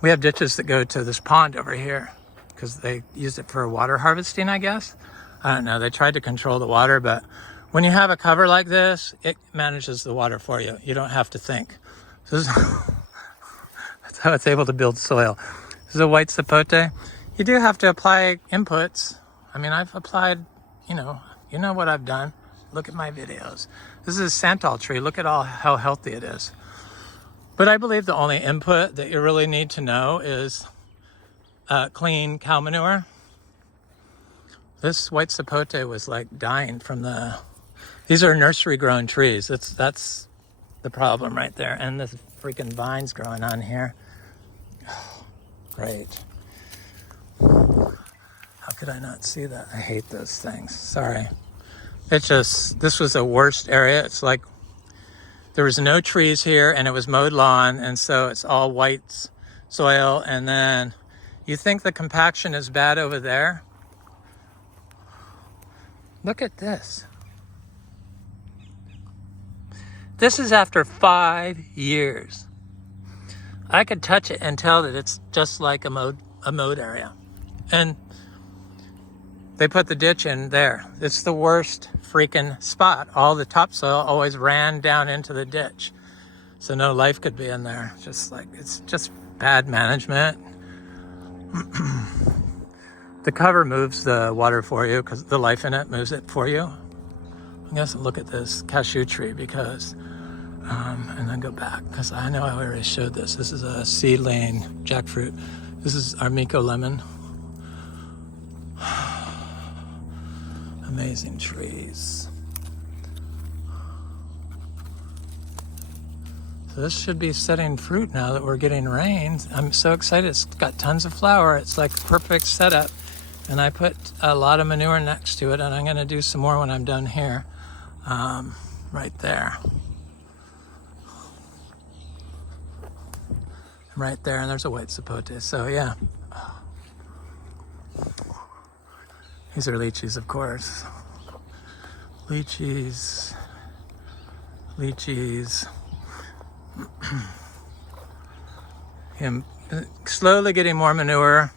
We have ditches that go to this pond over here because they used it for water harvesting, I guess. I don't know. They tried to control the water, but when you have a cover like this, it manages the water for you. You don't have to think. That's how it's able to build soil. This is a white sapote. You do have to apply inputs. I mean, I've applied, you know what I've done. Look at my videos. This is a santal tree. Look at how healthy it is. But I believe the only input that you really need to know is clean cow manure. This white sapote was like dying from these are nursery grown trees. That's the problem right there. And the freaking vines growing on here. Oh, great. could I not see that? I hate those things. Sorry. This was the worst area. It's like there was no trees here and it was mowed lawn, and so it's all white soil. And then you think the compaction is bad over there? Look at this. This is after 5 years. I could touch it and tell that it's just like a mowed area. And they put the ditch in there. It's the worst freaking spot. All the topsoil always ran down into the ditch. So no life could be in there. It's just bad management. The cover moves the water for you because the life in it moves it for you. I'm going to look at this cashew tree because, and then go back because I know I already showed this. This is a seedling jackfruit. This is Armico lemon. Amazing trees. So this should be setting fruit now that we're getting rain. I'm so excited. It's got tons of flower. It's like perfect setup. And I put a lot of manure next to it, and I'm going to do some more when I'm done here. Right there. Right there, and there's a white sapote. So yeah. These are lychees, of course. Lychees. I'm slowly getting more manure.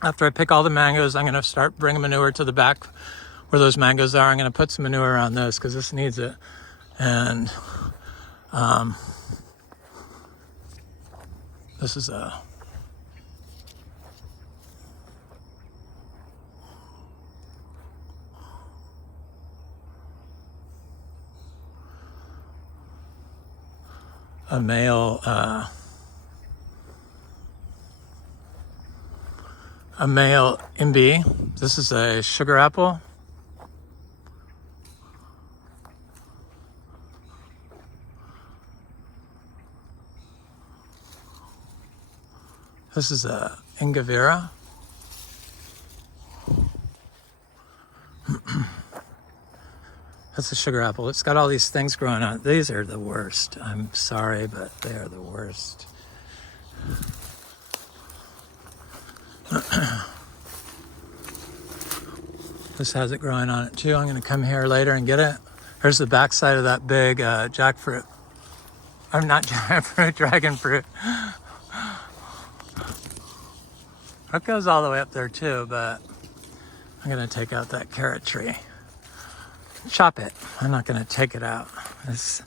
After I pick all the mangoes, I'm going to start bringing manure to the back where those mangoes are. I'm going to put some manure around this because this needs it. And this is a male Imbe. This is a sugar apple. This is a Ingavera. That's a sugar apple. It's got all these things growing on it. These are the worst. I'm sorry, but they are the worst. This has it growing on it too. I'm going to come here later and get it. Here's the backside of that big jackfruit. I'm not jackfruit, dragon fruit. It goes all the way up there too, but I'm going to take out that carrot tree. Chop it. I'm not going to take it out. This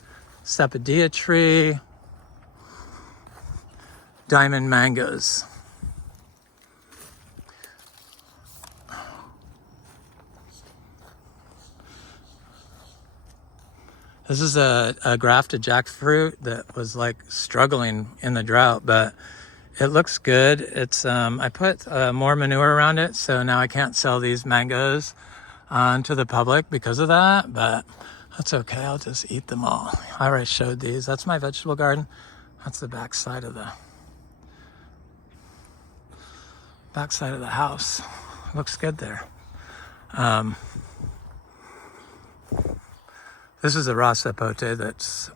Sapodilla tree. Diamond mangoes. This is a grafted jackfruit that was like struggling in the drought, but it looks good. It's I put more manure around it, so now I can't sell these mangoes to the public because of that, but that's okay. I'll just eat them all. I already showed these. That's my vegetable garden. That's the back side of the house. Looks good there. This is a raw sapote that's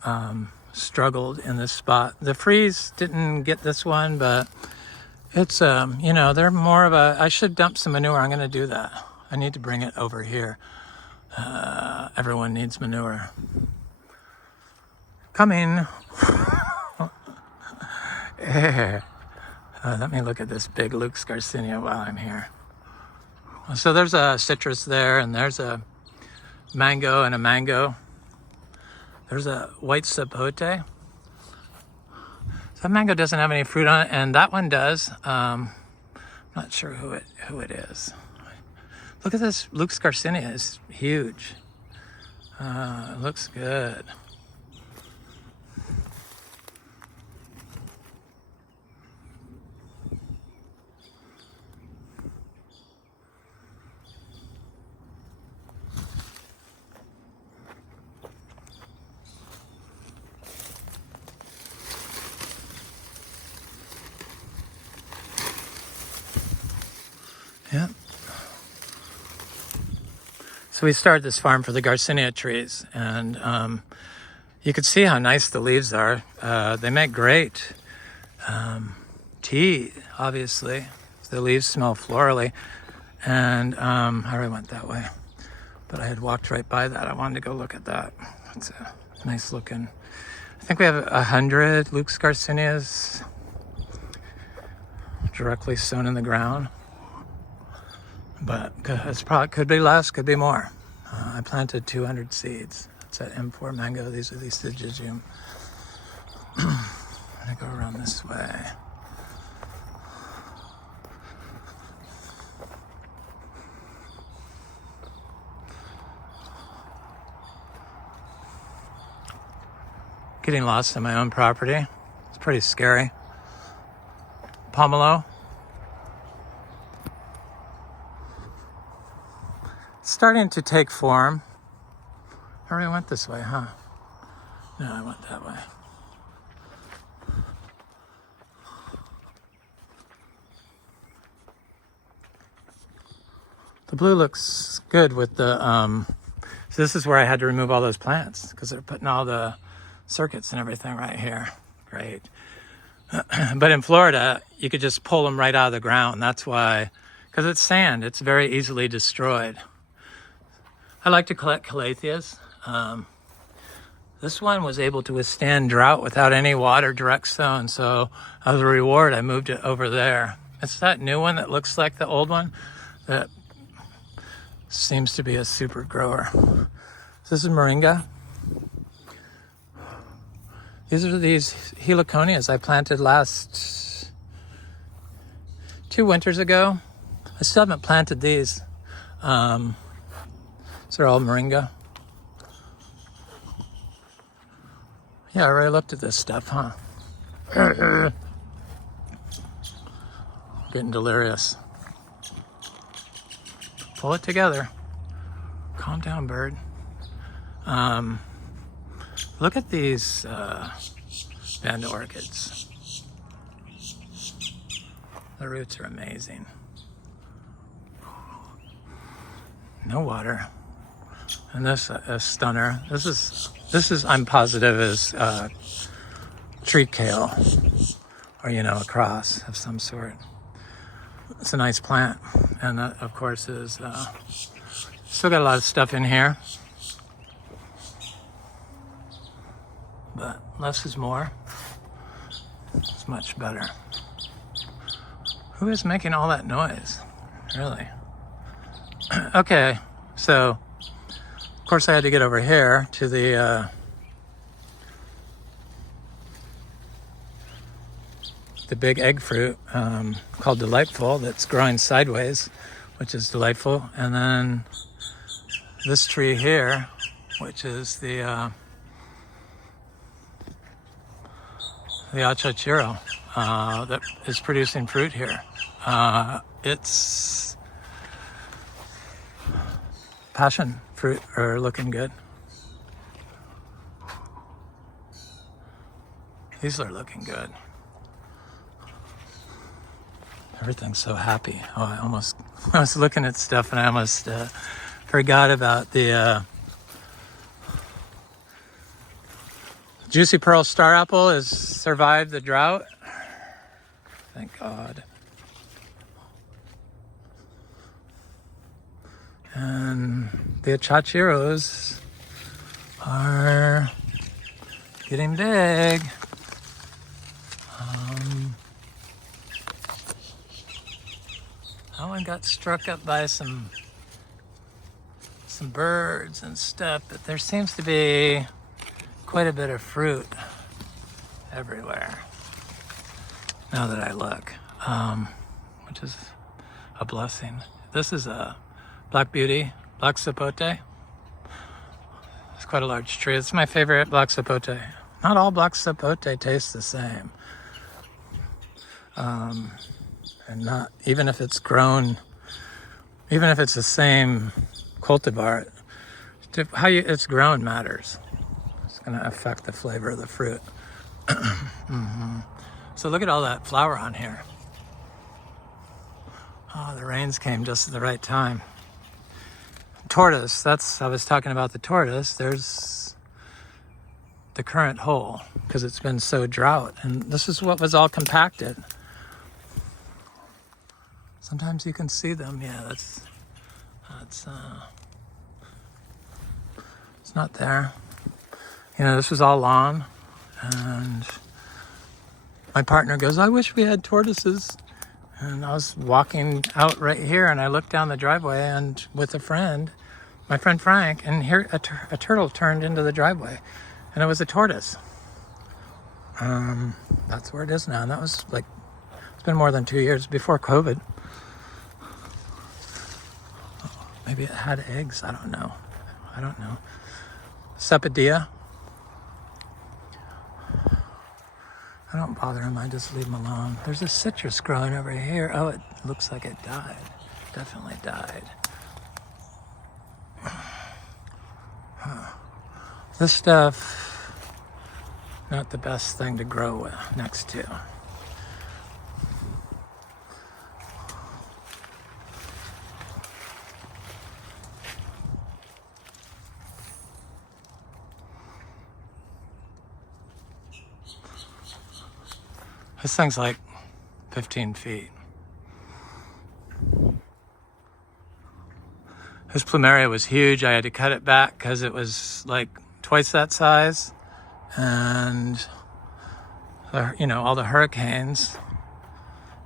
struggled in this spot. The freeze didn't get this one, but it's, you know, they're more of a, I should dump some manure. I'm going to do that. I need to bring it over here. Everyone needs manure. Coming. Let me look at this big Luke's Garcinia while I'm here. So there's a citrus there, and there's a mango and a mango. There's a white sapote. So that mango doesn't have any fruit on it, and that one does. I'm not sure who it is. Look at this Luke's Garcinia. It's huge. It looks good. Yeah, So we started this farm for the Garcinia trees, and you could see how nice the leaves are. They make great tea, obviously. The leaves smell florally, and I already went that way, but I had walked right by that. I wanted to go look at that. It's a nice looking. I think we have 100 Luke's Garcinias directly sown in the ground, but it's probably could be less, could be more. I planted 200 seeds. It's at M4 mango. These are the Sigigium. I'm gonna go around this way. Getting lost on my own property. It's pretty scary. Pomelo. It's starting to take form. I already went this way, huh? No, I went that way. The blue looks good with the, so this is where I had to remove all those plants because they're putting all the circuits and everything right here. Great. But in Florida, you could just pull them right out of the ground. That's why, because it's sand, it's very easily destroyed. I like to collect calatheas. This one was able to withstand drought without any water direct sown. So as a reward, I moved it over there. It's that new one that looks like the old one that seems to be a super grower. This is moringa. These are these heliconias I planted last 2 winters ago. I still haven't planted these. These are all moringa. Yeah, I already looked at this stuff, huh? Getting delirious. Pull it together. Calm down, bird. Look at these band orchids. The roots are amazing. No water. And this a stunner. This is I'm positive is tree kale, or a cross of some sort. It's a nice plant, and that of course is still got a lot of stuff in here, but less is more. It's much better. Who is making all that noise? Really? Okay, so of course I had to get over here to the big egg fruit called Delightful that's growing sideways, which is delightful. And then this tree here, which is the Achachairu that is producing fruit here. Its passion fruit are looking good. These are looking good. Everything's so happy. Oh, I was looking at stuff and I almost forgot about the Juicy Pearl Star Apple has survived the drought. Thank God. And the Achachairus are getting big. That one got struck up by some birds and stuff, but there seems to be quite a bit of fruit everywhere now that I look, which is a blessing. This is a Black Beauty, Black Sapote. It's quite a large tree. It's my favorite Black Sapote. Not all Black Sapote taste the same. And not, even if it's grown, even if it's the same cultivar, how it's grown matters. It's going to affect the flavor of the fruit. Mm-hmm. So look at all that flower on here. Oh, the rains came just at the right time. tortoise. I was talking about the tortoise. There's the current hole because it's been so drought. And this is what was all compacted. Sometimes you can see them. Yeah, it's not there. You know, this was all lawn. And my partner goes, I wish we had tortoises. And I was walking out right here and I looked down the driveway and with a friend, my friend Frank, and here a turtle turned into the driveway and it was a tortoise. That's where it is now. And that was like, it's been more than 2 years before COVID. Oh, maybe it had eggs. I don't know. Sapodilla. I don't bother him, I just leave him alone. There's a citrus growing over here. Oh, it looks like it died. Definitely died. Huh. This stuff, not the best thing to grow next to. This thing's like 15 feet. This plumeria was huge. I had to cut it back because it was like twice that size. And, you know, all the hurricanes.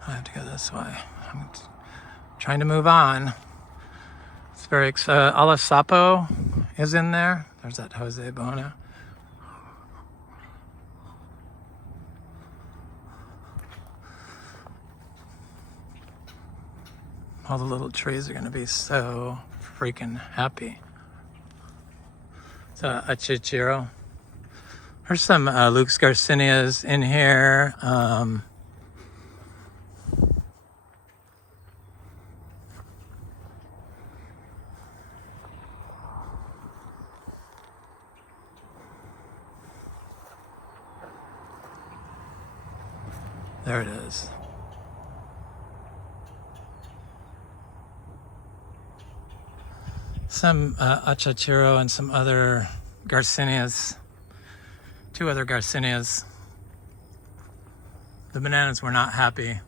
I have to go this way. I'm trying to move on. It's very exciting. Sapo is in there. There's that Jose Buono. All the little trees are going to be so freaking happy. It's Achachairu. There's some Luke's Garcinias in here. There it is. Some Achachairu and some other Garcinias. 2 other Garcinias. The bananas were not happy.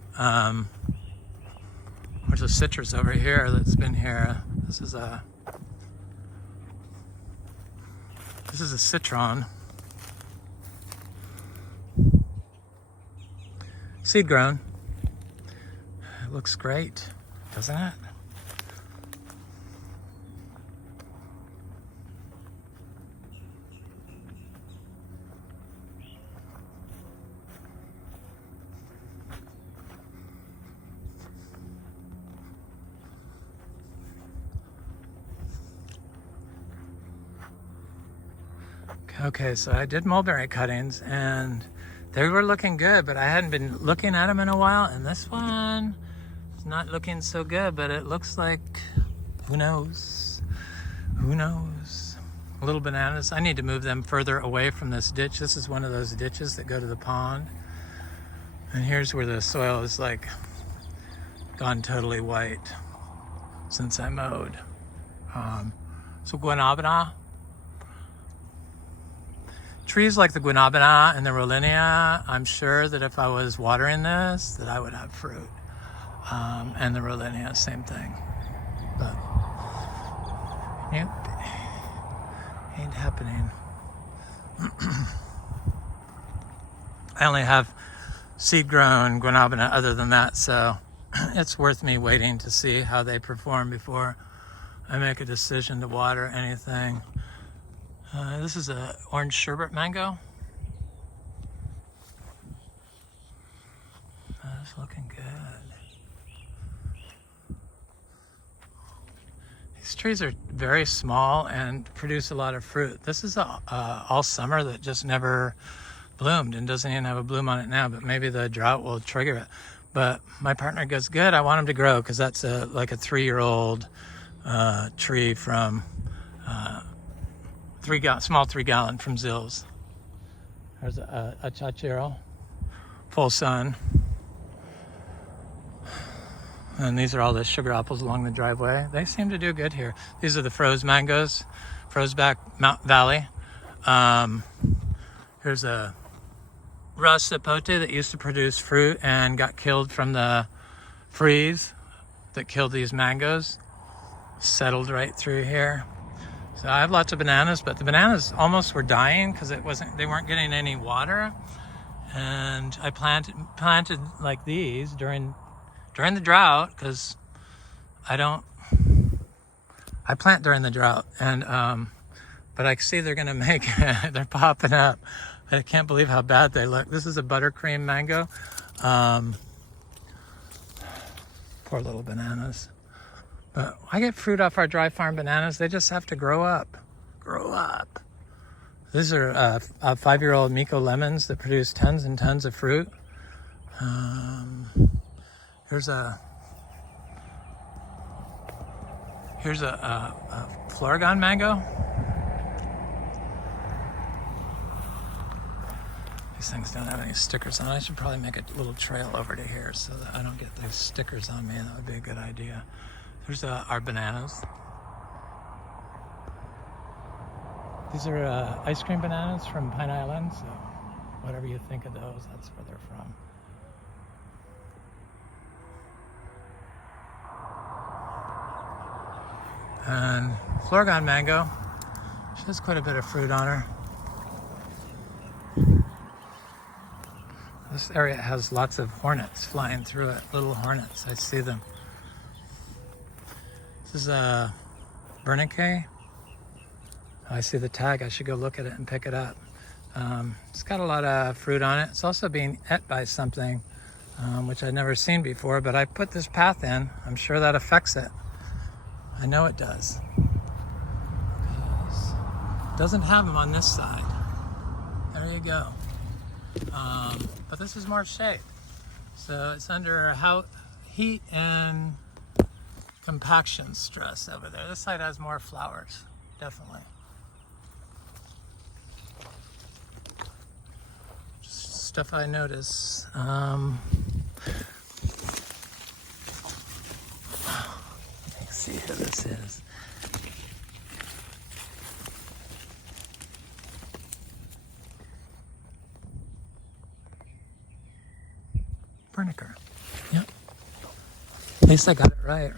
There's a citrus over here that's been here. This is a citron. Seed grown. It looks great, doesn't it? Okay, so I did mulberry cuttings and they were looking good, but I hadn't been looking at them in a while, and this one is not looking so good, but it looks like, who knows? Who knows? Little bananas. I need to move them further away from this ditch. This is one of those ditches that go to the pond. And here's where the soil is like gone totally white since I mowed. So guanabana. Trees like the guanabana and the rollinia, I'm sure that if I was watering this, that I would have fruit. And the rollinia, same thing. But, nope, ain't happening. I only have seed-grown guanabana other than that, so it's worth me waiting to see how they perform before I make a decision to water anything. This is a orange sherbet mango. That's looking good. These trees are very small and produce a lot of fruit. This is all summer that just never bloomed and doesn't even have a bloom on it now, but maybe the drought will trigger it. But my partner goes, good, I want them to grow, because that's like a 3-year-old tree from small 3-gallon from Zills. There's a Achachairu, full sun. And these are all the sugar apples along the driveway. They seem to do good here. These are the froze mangoes, froze back Mount Valley. Here's a Ras Sapote that used to produce fruit and got killed from the freeze that killed these mangoes. Settled right through here. So I have lots of bananas, but the bananas almost were dying because they weren't getting any water. And I planted like these during the drought, because I plant during the drought, and but I see they're gonna make they're popping up. I can't believe how bad they look. This is a buttercream mango. Poor little bananas. But I get fruit off our dry farm bananas. They just have to grow up. Grow up. These are 5-year-old Miko lemons that produce tons and tons of fruit. Here's a Philodendron mango. These things don't have any stickers on. I should probably make a little trail over to here so that I don't get those stickers on me. That would be a good idea. There's our bananas. These are ice cream bananas from Pine Island, so whatever you think of those, that's where they're from. And Philodendron mango, she has quite a bit of fruit on her. This area has lots of hornets flying through it, little hornets, I see them. This is a Bernicke. I see the tag, I should go look at it and pick it up. It's got a lot of fruit on it. It's also being ate by something, which I'd never seen before, but I put this path in. I'm sure that affects it. I know it does. It doesn't have them on this side. There you go. But this is more shade. So it's under heat and compaction stress over there. This side has more flowers, definitely. Just stuff I notice. Let's see who this is. Bernicke. Yep. At least I got it right?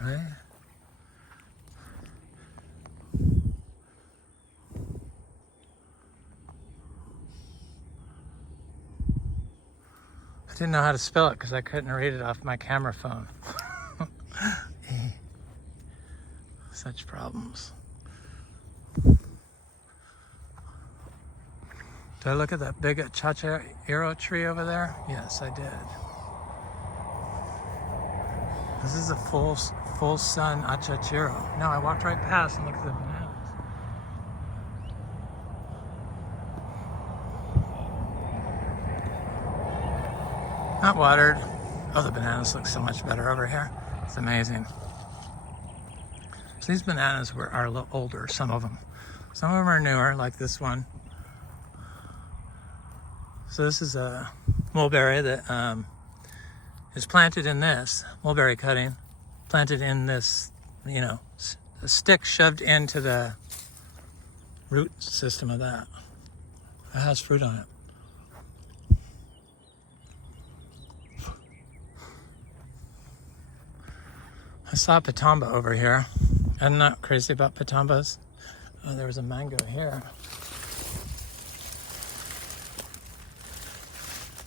I didn't know how to spell it because I couldn't read it off my camera phone. Such problems. Did I look at that big Achachairu tree over there? Yes, I did. This is a full sun Achachairu. No, I walked right past and looked at the bananas. Not watered. Oh, the bananas look so much better over here. It's amazing. So these bananas are a little older, some of them. Some of them are newer, like this one. So this is a mulberry that is planted in this, mulberry cutting, planted in this, a stick shoved into the root system of that. It has fruit on it. I saw Pitamba over here. I'm not crazy about Pitambas. There was a mango here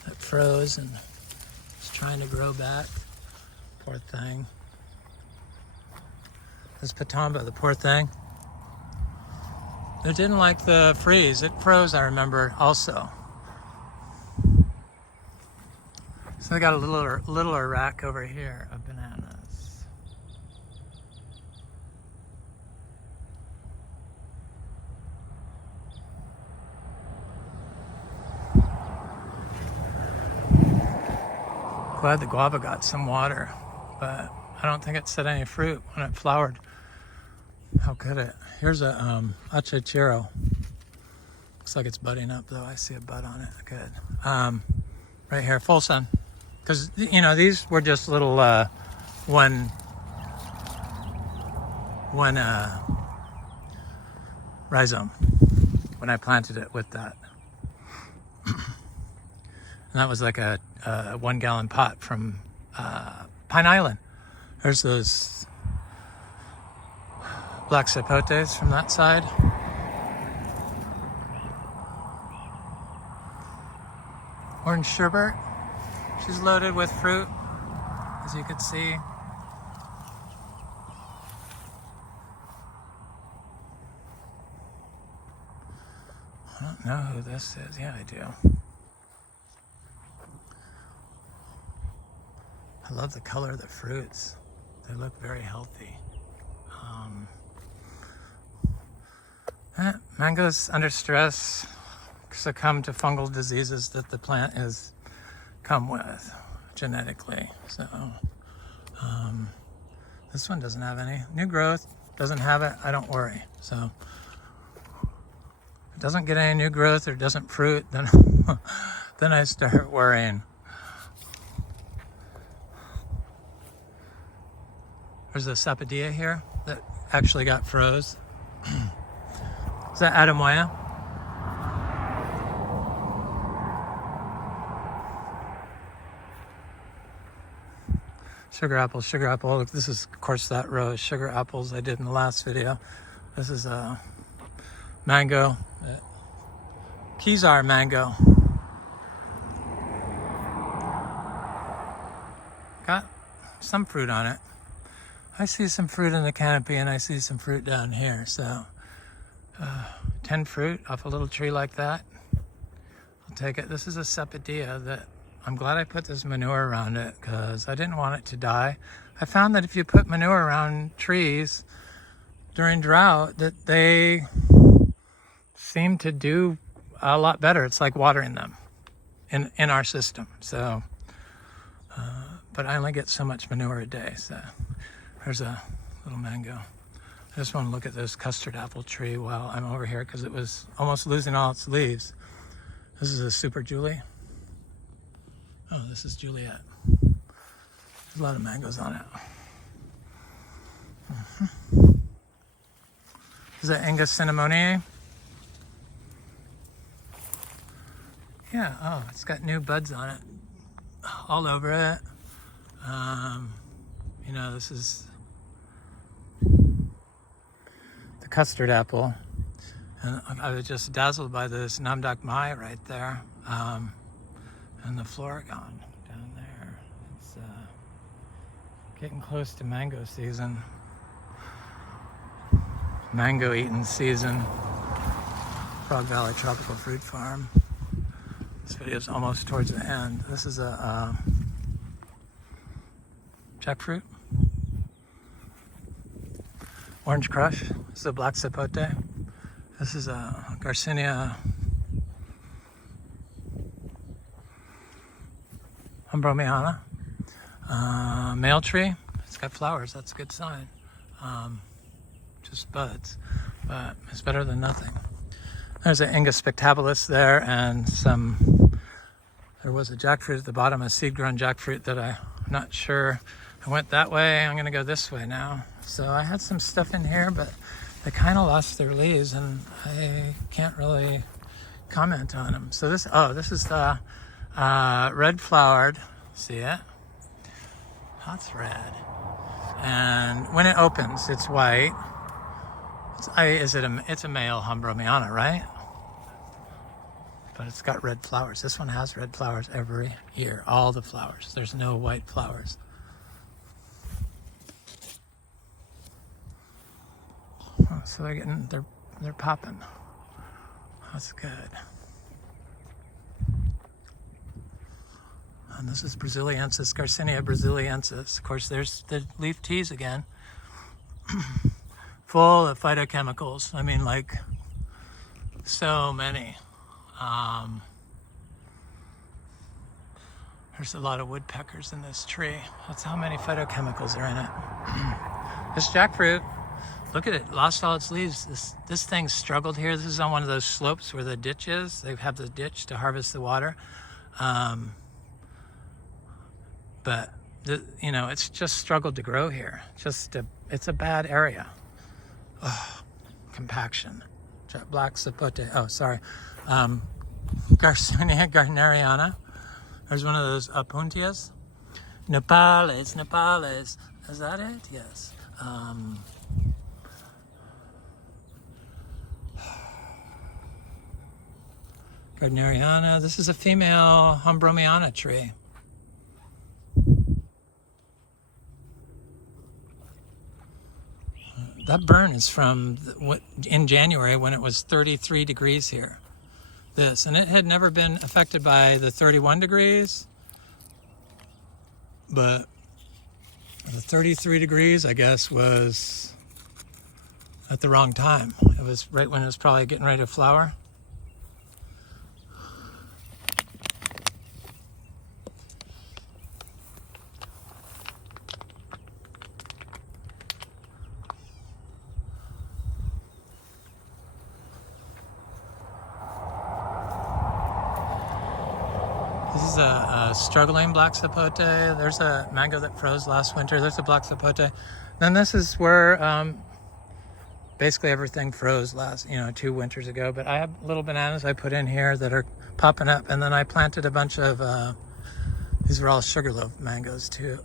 that froze and is trying to grow back. Poor thing. This Pitamba, the poor thing. It didn't like the freeze. It froze, I remember, also. So they got a littler rack over here of bananas. Glad the guava got some water, but I don't think it set any fruit when it flowered. How could it? Here's a Achachairu. Looks like it's budding up though. I see a bud on it. Good. Right here, full sun. Because these were just little one rhizome when I planted it with that. And that was like a 1 gallon pot from Pine Island. There's those black sapotes from that side. Orange sherbet. She's loaded with fruit, as you can see. I don't know who this is. Yeah, I do. I love the color of the fruits. They look very healthy. Mangoes under stress succumb to fungal diseases that the plant has come with genetically. So this one doesn't have any. New growth, doesn't have it, I don't worry. So if it doesn't get any new growth or doesn't fruit, then then I start worrying. There's a Sapodilla here that actually got froze. Is that Adamoya? Sugar apple. Look, this is, of course, that row of sugar apples I did in the last video. This is a mango, Kizar mango. Got some fruit on it. I see some fruit in the canopy and I see some fruit down here. So 10 fruit off a little tree like that. I'll take it. This is a Sapodilla that I'm glad I put this manure around it because I didn't want it to die. I found that if you put manure around trees during drought, that they seem to do a lot better. It's like watering them in our system. So, but I only get so much manure a day. So there's a little mango. I just want to look at this custard apple tree while I'm over here because it was almost losing all its leaves. This is a Super Julie. Oh, this is Juliet. There's a lot of mangoes on it. Is that Angus cinnamoniae? Yeah, oh, it's got new buds on it. All over it. You know, this is the custard apple. And I was just dazzled by this Namdak Mai right there. And the Florigon down there. It's getting close to mango season. Mango eating season. Frog Valley Tropical Fruit Farm. This video is almost towards the end. This is a jackfruit. Orange Crush. This is a black sapote. This is a Garcinia Ambromiana. Male tree. It's got flowers. That's a good sign. Just buds. But it's better than nothing. There's an Inga spectabilis there and there was a jackfruit at the bottom, a seed-grown jackfruit that I'm not sure. I went that way. I'm going to go this way now. So I had some stuff in here, but they kind of lost their leaves and I can't really comment on them. So this is the red flowered. See it? That's red. And when it opens, it's white. It's a male Ambromiana, right? But it's got red flowers. This one has red flowers every year. All the flowers. There's no white flowers. Oh, so they're popping. That's good. And this is Brasiliensis, Garcinia Brasiliensis. Of course, there's the leaf teas again. Full of phytochemicals. I mean, like, so many. There's a lot of woodpeckers in this tree. That's how many phytochemicals are in it. This jackfruit, look at it, lost all its leaves. This thing struggled here. This is on one of those slopes where the ditch is. They have the ditch to harvest the water. But you know, it's just struggled to grow here. It's a bad area. Oh, compaction. Black sapote. Oh, sorry. Garcinia Garderiana. There's one of those apuntias. Nepales. Is that it? Yes. Garderiana. This is a female Humbromiana tree. That burn is from in January when it was 33 degrees here. And it had never been affected by the 31 degrees, but the 33 degrees, I guess, was at the wrong time. It was right when it was probably getting ready to flower. This is a struggling black sapote. There's a mango that froze last winter. There's a black sapote. Then this is where basically everything froze 2 winters ago. But I have little bananas I put in here that are popping up. And then I planted a bunch of, these are all sugarloaf mangoes too.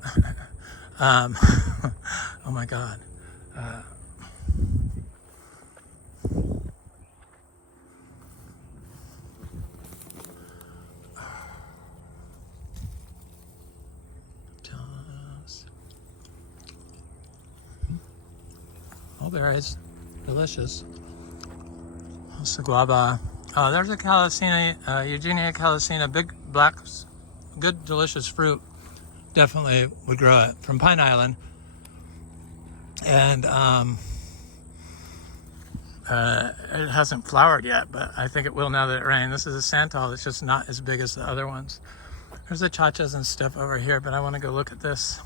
Oh my God. Berries, delicious. Saguaba. Oh, there's a Calicina, Eugenia Calicina, big black, good delicious fruit. Definitely would grow it from Pine Island. And it hasn't flowered yet, but I think it will now that it rained. This is a Santal. It's just not as big as the other ones. There's the chachas and stuff over here, but I want to go look at this.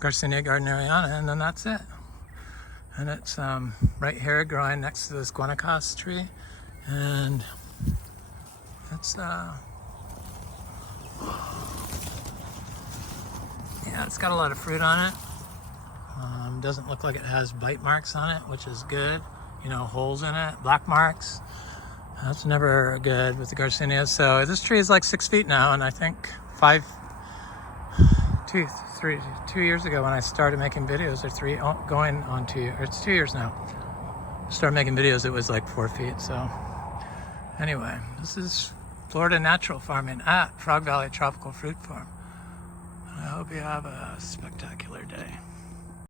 Garcinia Garderiana, and then that's it. And it's right here growing next to this guanacos tree, and it's yeah, it's got a lot of fruit on it. Doesn't look like it has bite marks on it, which is good. You know, holes in it, black marks. That's never good with the Garcinias. So this tree is like 6 feet now, and I think 2 years ago when I started making videos, or 3, going on 2 years, it's 2 years now. Started making videos, it was like 4 feet. So anyway, this is Florida natural farming at Frog Valley Tropical Fruit Farm. I hope you have a spectacular day.